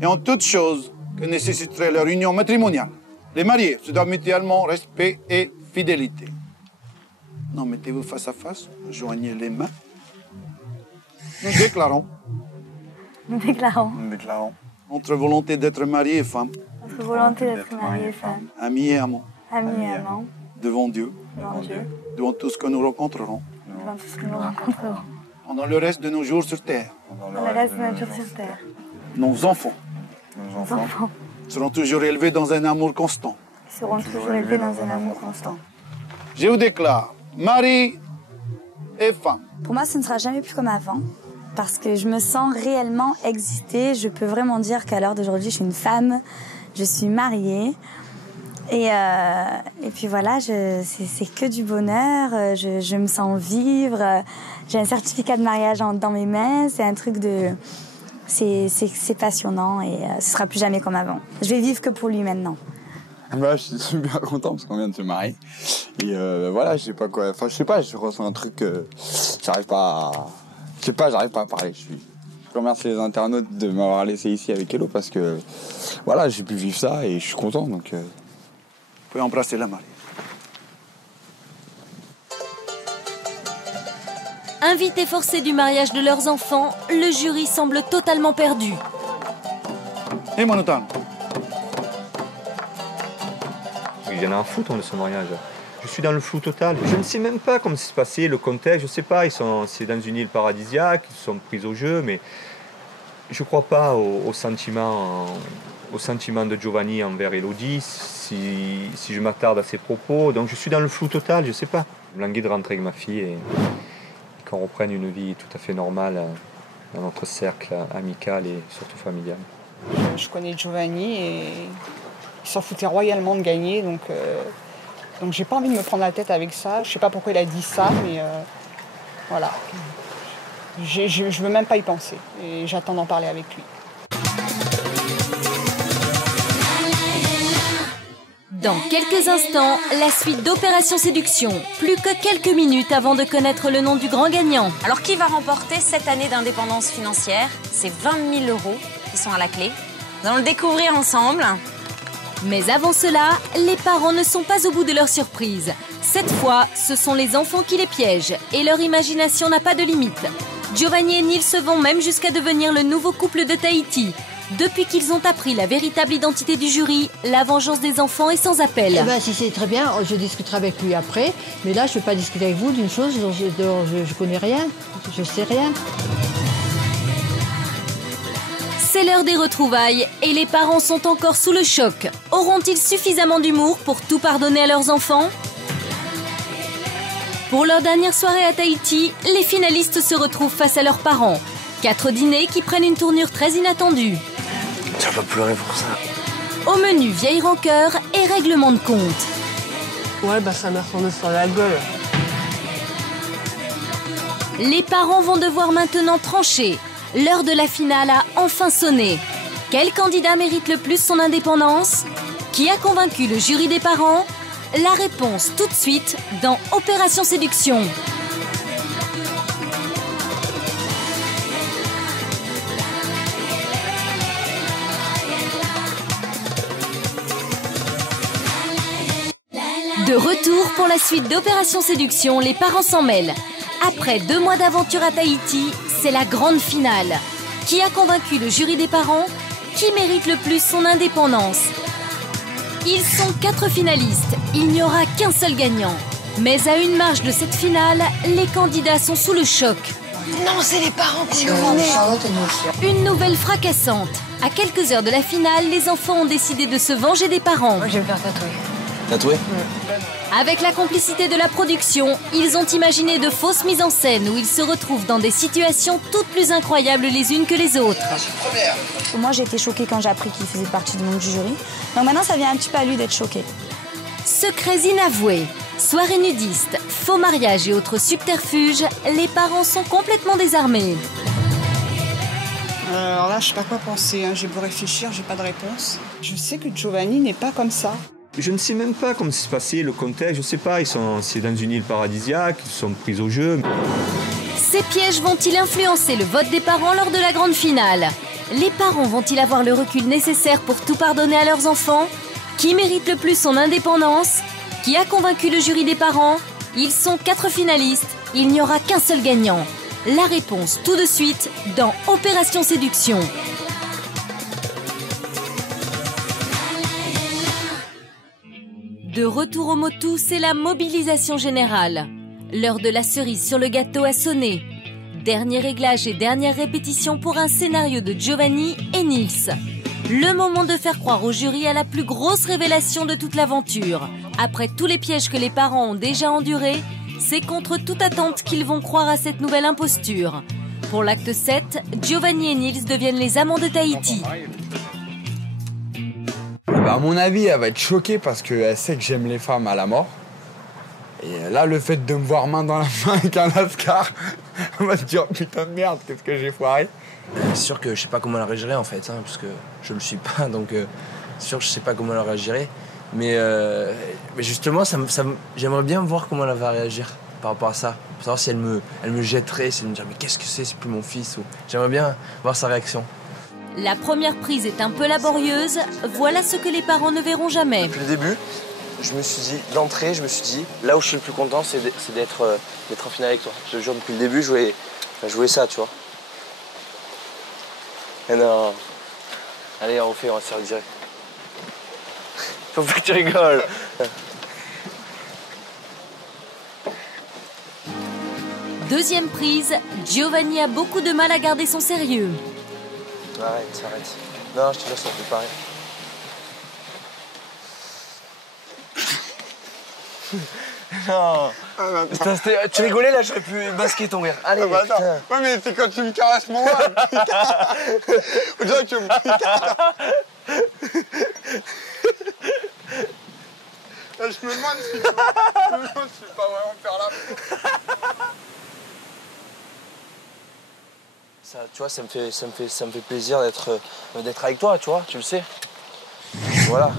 et en toutes choses que nécessiterait leur union matrimoniale. Les mariés se doivent mutuellement respect et fidélité. Non, mettez-vous face à face, joignez les mains. Nous déclarons. Nous déclarons. Nous déclarons. Notre volonté d'être mariés et femmes. Notre volonté d'être mariés et femmes. Amis et amants. Amis et amants. Devant Dieu. Devant Dieu. Devant tout ce que nous rencontrerons. Devant tout ce que nous rencontrerons. Pendant le reste de nos jours sur terre. Pendant le reste de nos jours sur terre. Nos enfants. Nos enfants. Seront toujours élevés dans un amour constant. Ils seront toujours élevés dans un amour constant. Je vous déclare, mari et femme. Pour moi, ce ne sera jamais plus comme avant. Parce que je me sens réellement exister. Je peux vraiment dire qu'à l'heure d'aujourd'hui, je suis une femme. Je suis mariée. Et puis voilà, c'est que du bonheur. Je me sens vivre. J'ai un certificat de mariage dans mes mains. C'est un truc de... C'est passionnant et ce sera plus jamais comme avant. Je vais vivre que pour lui maintenant. Bah, je suis super content parce qu'on vient de se marier. Et voilà, je sais pas quoi. Enfin, je sais pas, je ressens un truc. J'arrive pas à... Je sais pas, j'arrive pas à parler. Je remercie les internautes de m'avoir laissé ici avec Hello parce que voilà, j'ai pu vivre ça et je suis content. Donc, Vous pouvez embrasser la mariée. Invités forcés du mariage de leurs enfants, le jury semble totalement perdu. Et Manutan. Il y en a un fou de ce mariage. Je suis dans le flou total. Je ne sais même pas comment ça s'est passé, le contexte, je ne sais pas. C'est dans une île paradisiaque, ils sont pris au jeu, mais je ne crois pas au sentiment de Giovanni envers Elodie, si je m'attarde à ses propos. Donc je suis dans le flou total, je ne sais pas. Je me languis de rentrer avec ma fille et qu'on reprenne une vie tout à fait normale dans notre cercle amical et surtout familial. Je connais Giovanni et il s'en foutait royalement de gagner, donc j'ai pas envie de me prendre la tête avec ça. Je sais pas pourquoi il a dit ça, mais voilà. Je veux même pas y penser et j'attends d'en parler avec lui. Dans quelques instants, la suite d'Opération Séduction. Plus que quelques minutes avant de connaître le nom du grand gagnant. Alors qui va remporter cette année d'indépendance financière? C'est 20 000 € qui sont à la clé. Nous allons le découvrir ensemble. Mais avant cela, les parents ne sont pas au bout de leur surprise. Cette fois, ce sont les enfants qui les piègent et leur imagination n'a pas de limite. Giovanni et Neil se vont même jusqu'à devenir le nouveau couple de Tahiti. Depuis qu'ils ont appris la véritable identité du jury, la vengeance des enfants est sans appel. Eh ben, si c'est très bien, je discuterai avec lui après. Mais là, je ne peux pas discuter avec vous d'une chose dont je connais rien. Je sais rien. C'est l'heure des retrouvailles et les parents sont encore sous le choc. Auront-ils suffisamment d'humour pour tout pardonner à leurs enfants? Pour leur dernière soirée à Tahiti, les finalistes se retrouvent face à leurs parents. 4 dîners qui prennent une tournure très inattendue. Tu vas pleurer pour ça. Au menu, vieille rancœur et règlement de compte. Ouais, bah ça m'a retourné sur la gueule. Les parents vont devoir maintenant trancher. L'heure de la finale a enfin sonné. Quel candidat mérite le plus son indépendance? Qui a convaincu le jury des parents? La réponse tout de suite dans Opération Séduction. De retour pour la suite d'Opération Séduction, les parents s'en mêlent. Après 2 mois d'aventure à Tahiti, c'est la grande finale. Qui a convaincu le jury des parents? Qui mérite le plus son indépendance? Ils sont 4 finalistes, il n'y aura qu'un seul gagnant. Mais à une marche de cette finale, les candidats sont sous le choc. Non, c'est les parents qui Une nouvelle fracassante. À quelques heures de la finale, les enfants ont décidé de se venger des parents. Moi, je vais me faire tatouer. Tatoué? Avec la complicité de la production, ils ont imaginé de fausses mises en scène où ils se retrouvent dans des situations toutes plus incroyables les unes que les autres. Moi, j'ai été choquée quand j'ai appris qu'il faisait partie du monde du jury. Donc maintenant, ça vient un petit peu à lui d'être choqué. Secrets inavoués, soirées nudistes, faux mariages et autres subterfuges, les parents sont complètement désarmés. Alors là, je sais pas quoi penser, hein. J'ai beau réfléchir, j'ai pas de réponse. Je sais que Giovanni n'est pas comme ça. Je ne sais même pas comment c'est passé, le contexte, je sais pas, c'est dans une île paradisiaque, ils sont pris au jeu. Ces pièges vont-ils influencer le vote des parents lors de la grande finale? Les parents vont-ils avoir le recul nécessaire pour tout pardonner à leurs enfants? Qui mérite le plus son indépendance? Qui a convaincu le jury des parents? Ils sont 4 finalistes, il n'y aura qu'un seul gagnant. La réponse tout de suite dans Opération Séduction. De retour au Motu, c'est la mobilisation générale. L'heure de la cerise sur le gâteau a sonné. Dernier réglage et dernière répétition pour un scénario de Giovanni et Nils. Le moment de faire croire au jury à la plus grosse révélation de toute l'aventure. Après tous les pièges que les parents ont déjà endurés, c'est contre toute attente qu'ils vont croire à cette nouvelle imposture. Pour l'acte 7, Giovanni et Nils deviennent les amants de Tahiti. À mon avis, elle va être choquée parce qu'elle sait que j'aime les femmes à la mort. Et là, le fait de me voir main dans la main avec un lascar, elle va se dire putain de merde, qu'est-ce que j'ai foiré. C'est sûr que je sais pas comment elle réagirait en fait, hein, parce que je le suis pas, donc c'est sûr que je sais pas comment elle réagirait. Mais justement, j'aimerais bien voir comment elle va réagir par rapport à ça. Pour savoir si elle me jetterait, si elle me dirait mais qu'est-ce que c'est plus mon fils. J'aimerais bien voir sa réaction. La première prise est un peu laborieuse, voilà ce que les parents ne verront jamais. Depuis le début, je me suis dit, d'entrée, là où je suis le plus content, c'est d'être en finale avec toi. Je te jure, depuis le début, je voulais ça, tu vois. Et non. Allez, on va se faire direct. Faut pas que tu rigoles. Deuxième prise, Giovanni a beaucoup de mal à garder son sérieux. Arrête. Non, je te jure, ça fait pareil. Non. Putain, tu rigolais là, j'aurais pu masquer ton rire. Allez, ouais, mais c'est quand tu me caresses mon doigt. On dirait que tu me... Là, je me demande si je vais pas vraiment faire la... Ça, tu vois, ça me fait plaisir d'être avec toi, tu vois, tu le sais. Voilà.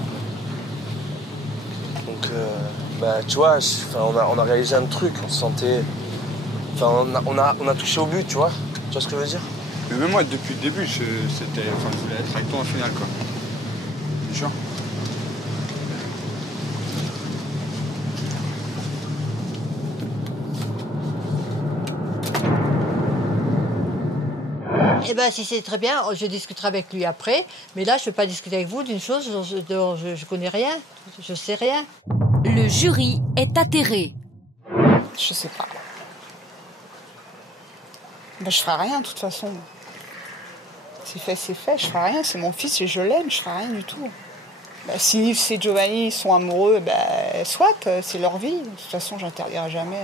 Donc, tu vois, on a réalisé un truc, on se sentait... Enfin, on a touché au but, tu vois. Tu vois ce que je veux dire? Mais même moi, depuis le début, je voulais être avec toi en finale, quoi. C'est sûr. Eh bien, si c'est très bien, je discuterai avec lui après. Mais là, je ne peux pas discuter avec vous d'une chose dont je ne connais rien. Je ne sais rien. Le jury est atterré. Je sais pas. Ben, je ferai rien, de toute façon. C'est fait. Je ferai rien. C'est mon fils et je l'aime. Je ferai rien du tout. Ben, si Yves et Giovanni sont amoureux, soit, c'est leur vie. De toute façon, j'interdirai jamais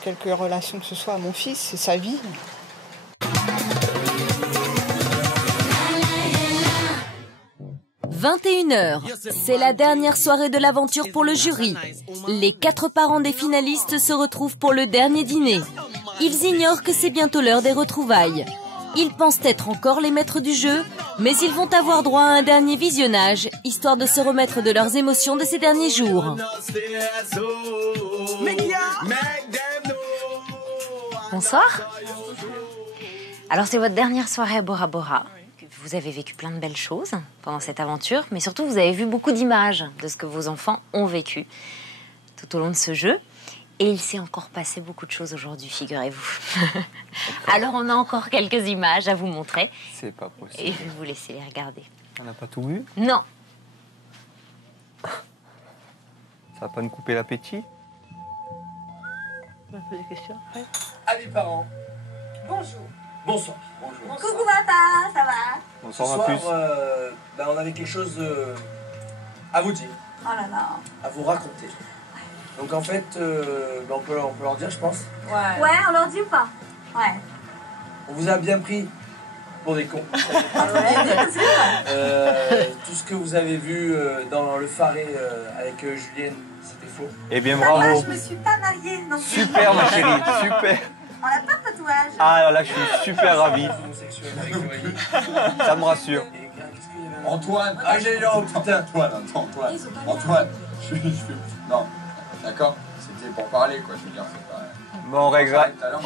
quelque relation que ce soit à mon fils. C'est sa vie. 21h, c'est la dernière soirée de l'aventure pour le jury. Les 4 parents des finalistes se retrouvent pour le dernier dîner. Ils ignorent que c'est bientôt l'heure des retrouvailles. Ils pensent être encore les maîtres du jeu, mais ils vont avoir droit à un dernier visionnage, histoire de se remettre de leurs émotions de ces derniers jours. Bonsoir. Alors c'est votre dernière soirée à Bora Bora. Vous avez vécu plein de belles choses pendant cette aventure, mais surtout vous avez vu beaucoup d'images de ce que vos enfants ont vécu tout au long de ce jeu. Et il s'est encore passé beaucoup de choses aujourd'hui, figurez-vous. Alors on a encore quelques images à vous montrer. C'est pas possible. Et je vais vous laisser les regarder. On n'a pas tout vu? Non. Ça va pas nous couper l'appétit? poser des questions après. Amis parents. Bonjour. Bonsoir. Bonjour. Coucou papa, ça va? Bonsoir, ce soir, on avait quelque chose à vous dire, Oh là là. à vous raconter. Donc en fait, on peut leur dire, je pense. Ouais. Ouais, on leur dit ou pas? Ouais. On vous a bien pris pour des cons. Tout ce que vous avez vu dans le Faré avec Julienne, c'était faux. Eh bien, Papa, bravo. je me suis pas mariée non plus. Super, ma chérie, super. On n'a pas de tatouage. Ah là, je suis super ravi. Ça me rassure. Antoine. Ah, j'allais dire, oh putain. Antoine, attends, Antoine. Antoine, je suis... Non, d'accord? C'était pour parler, quoi, je veux dire, c'est pas... Bon,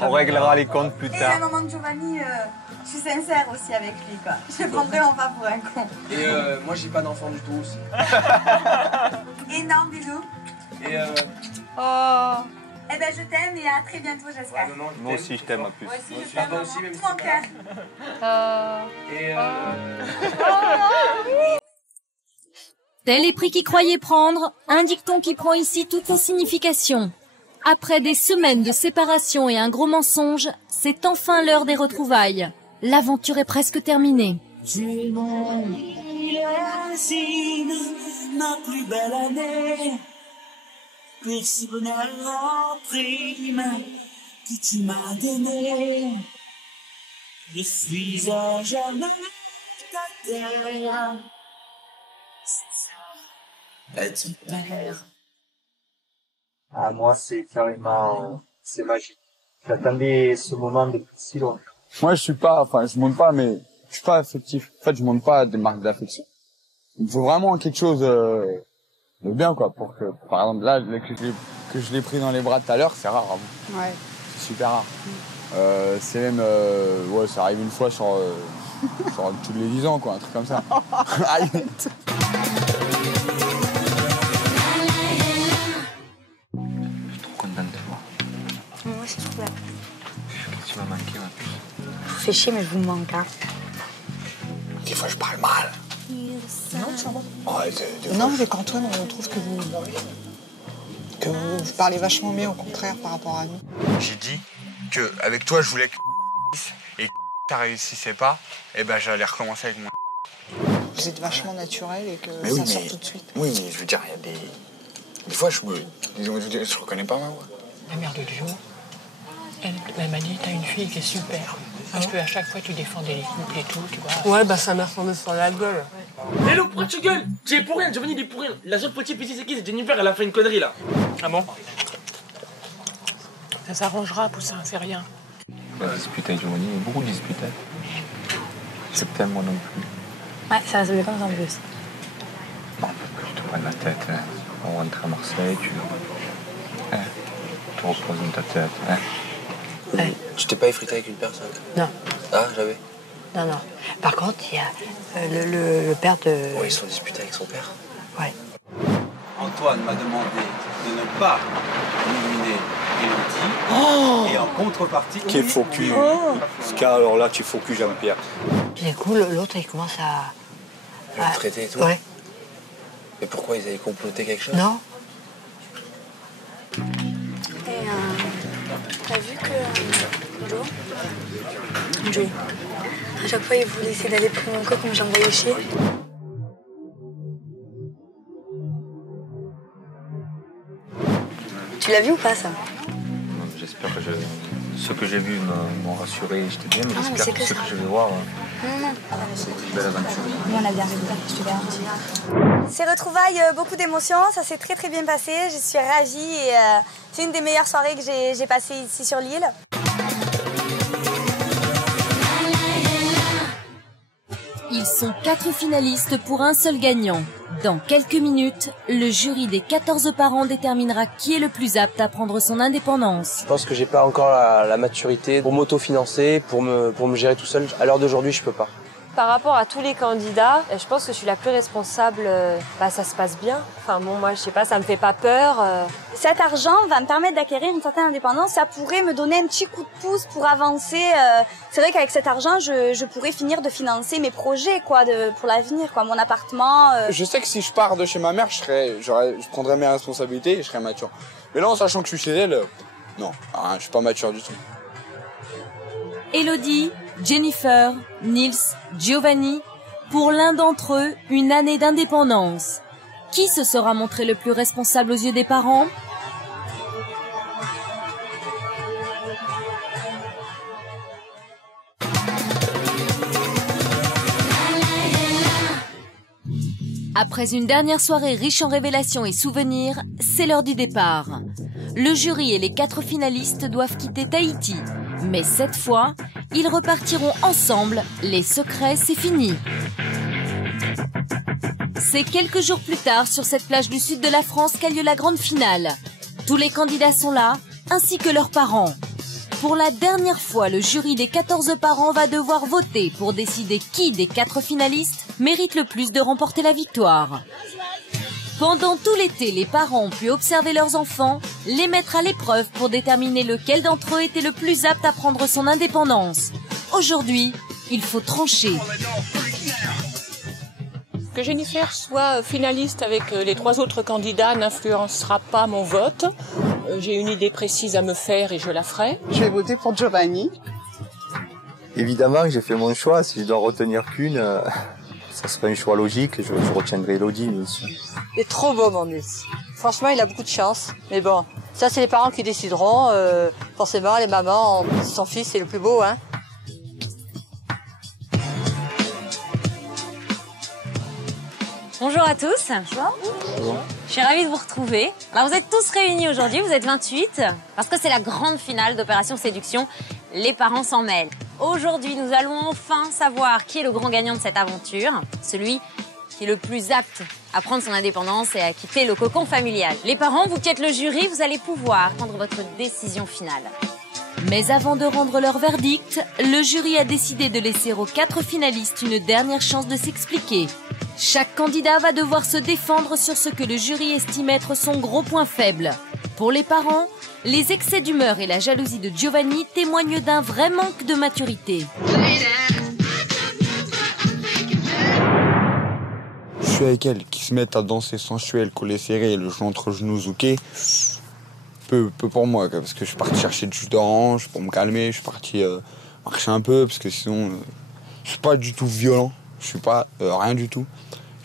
on réglera les comptes plus Et tard. la maman de Giovanni, je suis sincère aussi avec lui, quoi. Je le prends vraiment pas pour un con. Et moi, j'ai pas d'enfant du tout aussi. Énorme bisous. Et Oh. Eh ben, je t'aime et à très bientôt, j'espère. Moi aussi, je t'aime à plus. Moi aussi, je t'aime. Tout mon cœur. Et Tel est prix qui croyait prendre, un dicton qui prend ici toute sa signification. Après des semaines de séparation et un gros mensonge, c'est enfin l'heure des retrouvailles. L'aventure est presque terminée. Ma plus belle année, personne en prime que tu m'as donné. Je suis à jamais ta terre. Être père. Ah, moi, c'est carrément... c'est magique. J'attendais ce moment depuis si longtemps. Moi, je montre pas, mais je suis pas affectif. En fait, je montre pas des marques d'affection. Il faut vraiment quelque chose de bien, quoi, pour que, par exemple, là, que je l'ai pris dans les bras tout à l'heure, c'est rare. Hein. Ouais. C'est super rare. C'est même, ouais, ça arrive une fois sur tous les 10 ans, quoi, un truc comme ça. Content de te voir. Moi aussi, je trouve. Tu m'as manqué, ma puce. Je vous fais chier, mais je vous manque. Hein. Des fois, je parle mal. Non, ça va. Ouais, Non, avec Antoine, on trouve que vous parlez vachement mieux, au contraire, par rapport à nous. J'ai dit qu'avec toi, je voulais que et que ça réussissait pas, et ben j'allais recommencer avec mon. Vous êtes vachement naturel et que Mais ça oui, sort tout de suite. Oui, mais je veux dire, il y a des fois, je reconnais pas ma voix. La mère de Joe, elle m'a dit, t'as une fille qui est super. Parce qu'à chaque fois, tu défendais les couples et tout, tu vois. Ouais, bah sa mère s'en met sur la gueule. Hello, pourquoi tu gueules? Tu es pour rien, Giovanni il est pour rien. La seule petite ici, c'est qui? C'est Jennifer, elle a fait une connerie là. Ah bon? Ça s'arrangera, Poussin, c'est rien. La dispute avec Giovanni, il y a beaucoup de disputes. C'est peut-être moi non plus. Ouais, ça reste comme ça en plus. Non, faut que tu te prennes la tête. Hein. On rentre à Marseille, tu te reposes dans ta tête. Hein. Ouais. Tu t'es pas effrité avec une personne? Non. Ah, jamais? Non, non. Par contre, il y a le père de... Ouais, ils sont disputés avec son père. Ouais. Antoine m'a demandé de ne pas nominer Élodie. Et en contrepartie... Quel faux cul. Parce qu'alors là, tu faux cul, Jean-Pierre. Puis d'un coup, l'autre, il commence à... Le traiter et tout? Ouais. Mais pourquoi ils avaient comploté quelque chose? Non. Et t'as vu que Joe, à chaque fois il voulait essayer d'aller plus loin que quand j'envoyais chier. Tu l'as vu ou pas ça? J'espère que ceux que j'ai vus m'ont rassuré, j'étais bien, mais Ah, mais j'espère que ceux que je vais voir, Non. c'est une belle aventure. Nous on a bien réglé, je te garantis. Ces retrouvailles, beaucoup d'émotions, ça s'est très très bien passé, je suis ravie et c'est une des meilleures soirées que j'ai passées ici sur l'île. Ils sont 4 finalistes pour un seul gagnant. Dans quelques minutes, le jury des 14 parents déterminera qui est le plus apte à prendre son indépendance. Je pense que j'ai pas encore la maturité pour m'autofinancer, pour me gérer tout seul. À l'heure d'aujourd'hui, je peux pas. Par rapport à tous les candidats, je pense que je suis la plus responsable. Ça se passe bien. Enfin bon, moi, je sais pas, ça me fait pas peur. Cet argent va me permettre d'acquérir une certaine indépendance. Ça pourrait me donner un petit coup de pouce pour avancer. C'est vrai qu'avec cet argent, je pourrais finir de financer mes projets, quoi, pour l'avenir, quoi, mon appartement. Je sais que si je pars de chez ma mère, je prendrais mes responsabilités et je serais mature. Mais là, en sachant que je suis chez elle, Non, je suis pas mature du tout. Elodie, Jennifer, Nils, Giovanni, pour l'un d'entre eux, une année d'indépendance. Qui se sera montré le plus responsable aux yeux des parents? Après une dernière soirée riche en révélations et souvenirs, c'est l'heure du départ. Le jury et les 4 finalistes doivent quitter Tahiti. Mais cette fois, ils repartiront ensemble. Les secrets, c'est fini. C'est quelques jours plus tard, sur cette plage du sud de la France, qu'a lieu la grande finale. Tous les candidats sont là, ainsi que leurs parents. Pour la dernière fois, le jury des 14 parents va devoir voter pour décider qui des 4 finalistes mérite le plus de remporter la victoire. Pendant tout l'été, les parents ont pu observer leurs enfants, les mettre à l'épreuve pour déterminer lequel d'entre eux était le plus apte à prendre son indépendance. Aujourd'hui, il faut trancher. Que Jennifer soit finaliste avec les 3 autres candidats n'influencera pas mon vote. J'ai une idée précise à me faire et je la ferai. Je vais voter pour Giovanni. Évidemment, j'ai fait mon choix. Si je dois retenir qu'une, ça serait un choix logique. Je retiendrai Elodie, Nils. Il est trop beau, mon Nils. Franchement, il a beaucoup de chance. Mais bon, ça, c'est les parents qui décideront. Forcément, les mamans, son fils, c'est le plus beau, hein. Bonjour à tous. Bonjour. Je suis ravie de vous retrouver. Alors vous êtes tous réunis aujourd'hui, vous êtes 28, parce que c'est la grande finale d'Opération Séduction. Les parents s'en mêlent. Aujourd'hui, nous allons enfin savoir qui est le grand gagnant de cette aventure, celui qui est le plus apte à prendre son indépendance et à quitter le cocon familial. Les parents, vous qui êtes le jury, vous allez pouvoir prendre votre décision finale. Mais avant de rendre leur verdict, le jury a décidé de laisser aux 4 finalistes une dernière chance de s'expliquer. Chaque candidat va devoir se défendre sur ce que le jury estime être son gros point faible. Pour les parents, les excès d'humeur et la jalousie de Giovanni témoignent d'un vrai manque de maturité. Je suis avec elle, qui se mettent à danser sensuel, collet serré, le genou entre genoux zouké. Peu pour moi, parce que je suis parti chercher du jus d'orange pour me calmer, je suis parti marcher un peu, parce que sinon, je suis pas du tout violent, je suis pas rien du tout.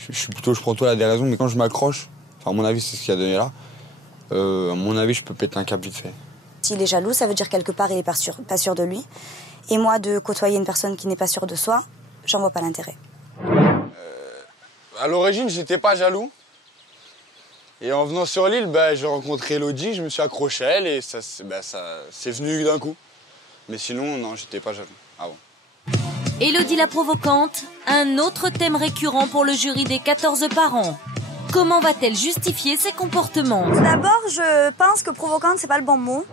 Je prends toi la déraison, mais quand je m'accroche, enfin à mon avis c'est ce qu'il a donné là, à mon avis je peux péter un câble vite fait. S'il est jaloux, ça veut dire quelque part il est pas sûr de lui. Et moi, de côtoyer une personne qui n'est pas sûre de soi, j'en vois pas l'intérêt. À l'origine, j'étais pas jaloux. Et en venant sur l'île, j'ai rencontré Elodie, je me suis accroché à elle et ça c'est venu d'un coup. Mais sinon, non, j'étais pas jaloux avant. Elodie la provocante, un autre thème récurrent pour le jury des 14 parents. Comment va-t-elle justifier ses comportements? Tout d'abord, je pense que provocante, c'est pas le bon mot.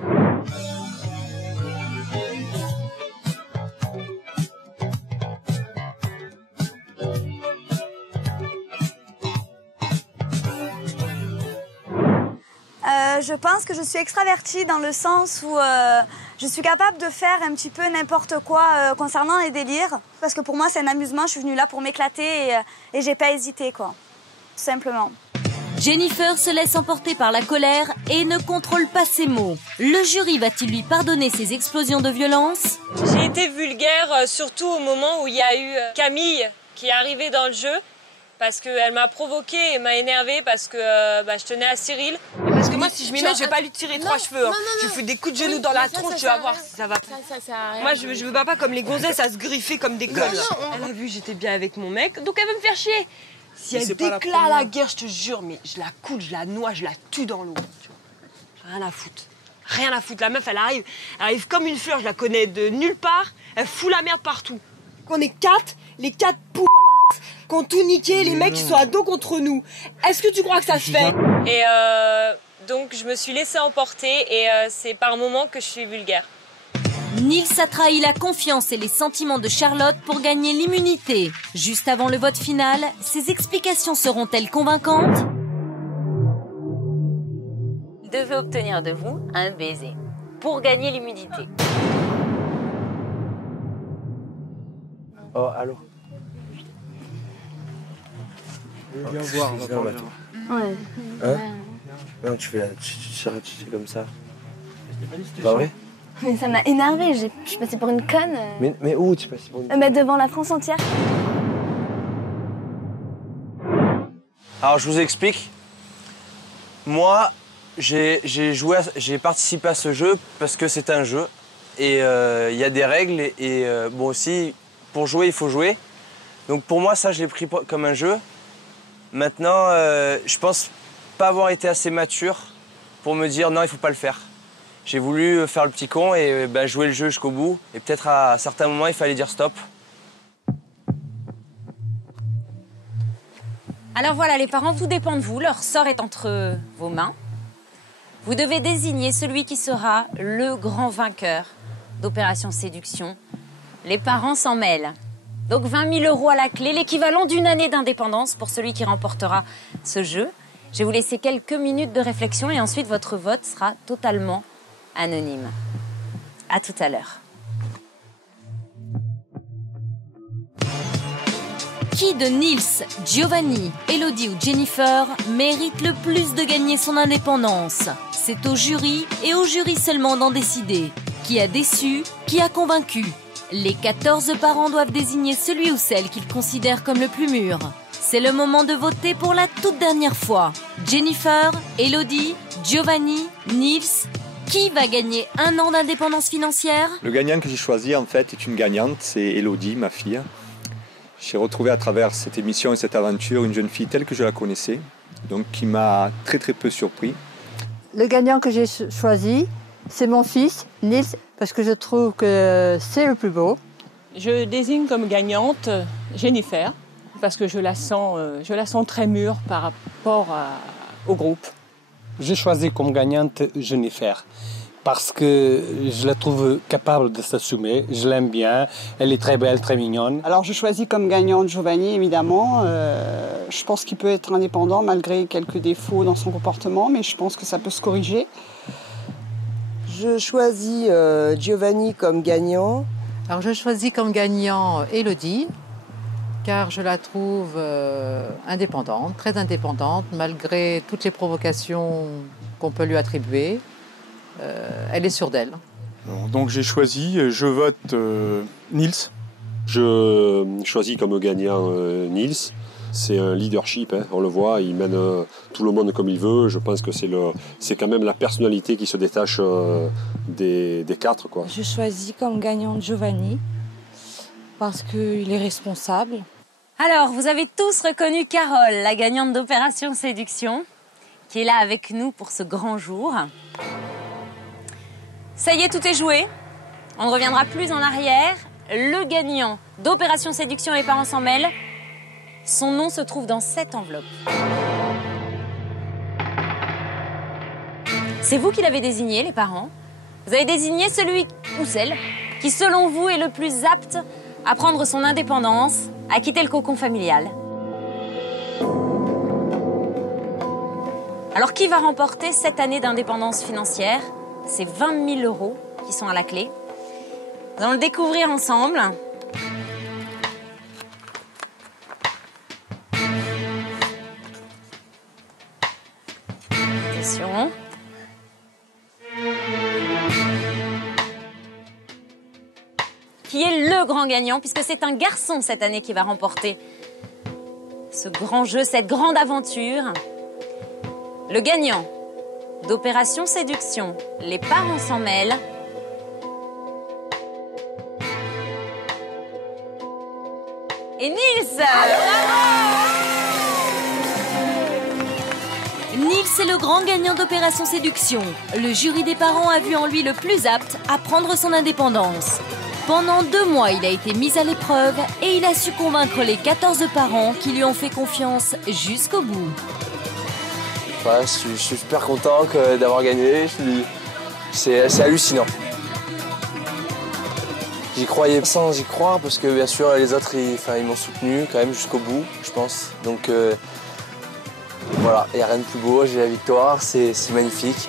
Je pense que je suis extravertie dans le sens où je suis capable de faire un petit peu n'importe quoi concernant les délires. Parce que pour moi, c'est un amusement, je suis venue là pour m'éclater et j'ai pas hésité, quoi. Tout simplement. Jennifer se laisse emporter par la colère et ne contrôle pas ses mots. Le jury va-t-il lui pardonner ses explosions de violence? J'ai été vulgaire surtout au moment où il y a eu Camille qui est arrivée dans le jeu. Parce qu'elle m'a provoquée et m'a énervée parce que je tenais à Cyril. Parce que moi, si je m'y mets, je vais pas lui tirer 3 cheveux. Hein. Je lui fais des coups de genoux dans la tronche, tu vas voir si ça va. Moi, je veux pas comme les gonzesses à se griffer comme des connes. Elle a vu, j'étais bien avec mon mec, donc elle veut me faire chier. Si elle déclare la guerre, je te jure, mais je la coule, je la noie, je la tue dans l'eau. Rien à foutre. Rien à foutre. La meuf, elle arrive comme une fleur, je la connais de nulle part. Elle fout la merde partout. Qu'on est 4, les 4 pou... qui ont tout niqué, les mecs qui sont à dos contre nous. Est-ce que tu crois que ça se fait? Et donc je me suis laissée emporter et c'est par moments que je suis vulgaire. Nils a trahi la confiance et les sentiments de Charlotte pour gagner l'immunité. Juste avant le vote final, ses explications seront-elles convaincantes? Il devait obtenir de vous un baiser pour gagner l'immunité. Oh, allô? Viens voir, on va parler. Ouais. Hein? Non, tu fais comme ça. Pas vrai? Mais ça m'a énervée, je suis passée pour une conne. Mais où tu passes pour une conne? Mais devant la France entière. Alors je vous explique. Moi, j'ai participé à ce jeu parce que c'est un jeu. Et il y a des règles et bon aussi, pour jouer, il faut jouer. Donc pour moi, ça, je l'ai pris comme un jeu. Maintenant, je pense pas avoir été assez mature pour me dire non, il faut pas le faire. J'ai voulu faire le petit con et jouer le jeu jusqu'au bout. Et peut-être à certains moments, il fallait dire stop. Alors voilà, les parents, tout dépend de vous. Leur sort est entre vos mains. Vous devez désigner celui qui sera le grand vainqueur d'Opération Séduction. Les parents s'en mêlent. Donc 20 000 € à la clé, l'équivalent d'une année d'indépendance pour celui qui remportera ce jeu. Je vais vous laisser quelques minutes de réflexion et ensuite votre vote sera totalement anonyme. À tout à l'heure. Qui de Nils, Giovanni, Elodie ou Jennifer mérite le plus de gagner son indépendance? C'est au jury et au jury seulement d'en décider. Qui a déçu? Qui a convaincu? Les 14 parents doivent désigner celui ou celle qu'ils considèrent comme le plus mûr. C'est le moment de voter pour la toute dernière fois. Jennifer, Elodie, Giovanni, Nils, qui va gagner 1 an d'indépendance financière? Le gagnant que j'ai choisi en fait est une gagnante, c'est Elodie, ma fille. J'ai retrouvé à travers cette émission et cette aventure une jeune fille telle que je la connaissais, donc qui m'a très peu surpris. Le gagnant que j'ai choisi, c'est mon fils, Nils, parce que je trouve que c'est le plus beau. Je désigne comme gagnante Jennifer, parce que je la sens très mûre par rapport au groupe. J'ai choisi comme gagnante Jennifer, parce que je la trouve capable de s'assumer, je l'aime bien, elle est très belle, très mignonne. Alors je choisis comme gagnante Giovanni, évidemment. Je pense qu'il peut être indépendant malgré quelques défauts dans son comportement, mais je pense que ça peut se corriger. Je choisis Giovanni comme gagnant. Alors je choisis comme gagnant Elodie, car je la trouve indépendante, très indépendante, malgré toutes les provocations qu'on peut lui attribuer. Elle est sûre d'elle. Donc j'ai choisi, je vote Nils. Je choisis comme gagnant Nils. C'est un leadership, hein, on le voit, il mène tout le monde comme il veut. Je pense que c'est quand même la personnalité qui se détache des 4. Quoi. Je choisis comme gagnant Giovanni parce qu'il est responsable. Alors, vous avez tous reconnu Carole, la gagnante d'Opération Séduction, qui est là avec nous pour ce grand jour. Ça y est, tout est joué. On ne reviendra plus en arrière. Le gagnant d'Opération Séduction, les parents s'en mêlent. Son nom se trouve dans cette enveloppe. C'est vous qui l'avez désigné, les parents. Vous avez désigné celui ou celle qui, selon vous, est le plus apte à prendre son indépendance, à quitter le cocon familial. Alors, qui va remporter cette année d'indépendance financière? C'est 20 000 € qui sont à la clé. Nous allons le découvrir ensemble. Attention. Qui est le grand gagnant, puisque c'est un garçon cette année qui va remporter ce grand jeu, cette grande aventure. Le gagnant d'Opération Séduction, les parents s'en mêlent. Et Nils! Nils est le grand gagnant d'Opération Séduction. Le jury des parents a vu en lui le plus apte à prendre son indépendance. Pendant 2 mois, il a été mis à l'épreuve et il a su convaincre les 14 parents qui lui ont fait confiance jusqu'au bout. Ouais, je suis super content d'avoir gagné. C'est hallucinant. J'y croyais sans y croire parce que bien sûr les autres ils m'ont soutenu quand même jusqu'au bout, je pense. Donc voilà, il n'y a rien de plus beau, j'ai la victoire, c'est magnifique.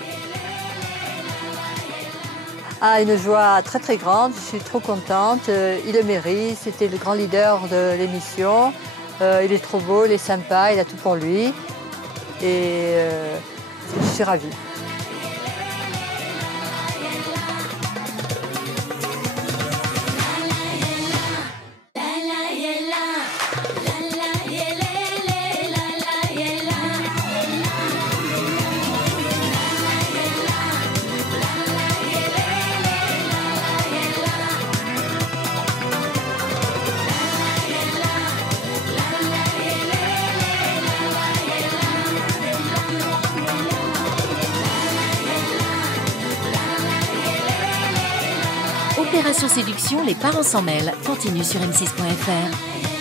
Ah, une joie très grande, je suis trop contente. Il le mérite, c'était le grand leader de l'émission. Il est trop beau, il est sympa, il a tout pour lui. Et je suis ravie. Opération Séduction, les parents s'en mêlent continue sur m6.fr.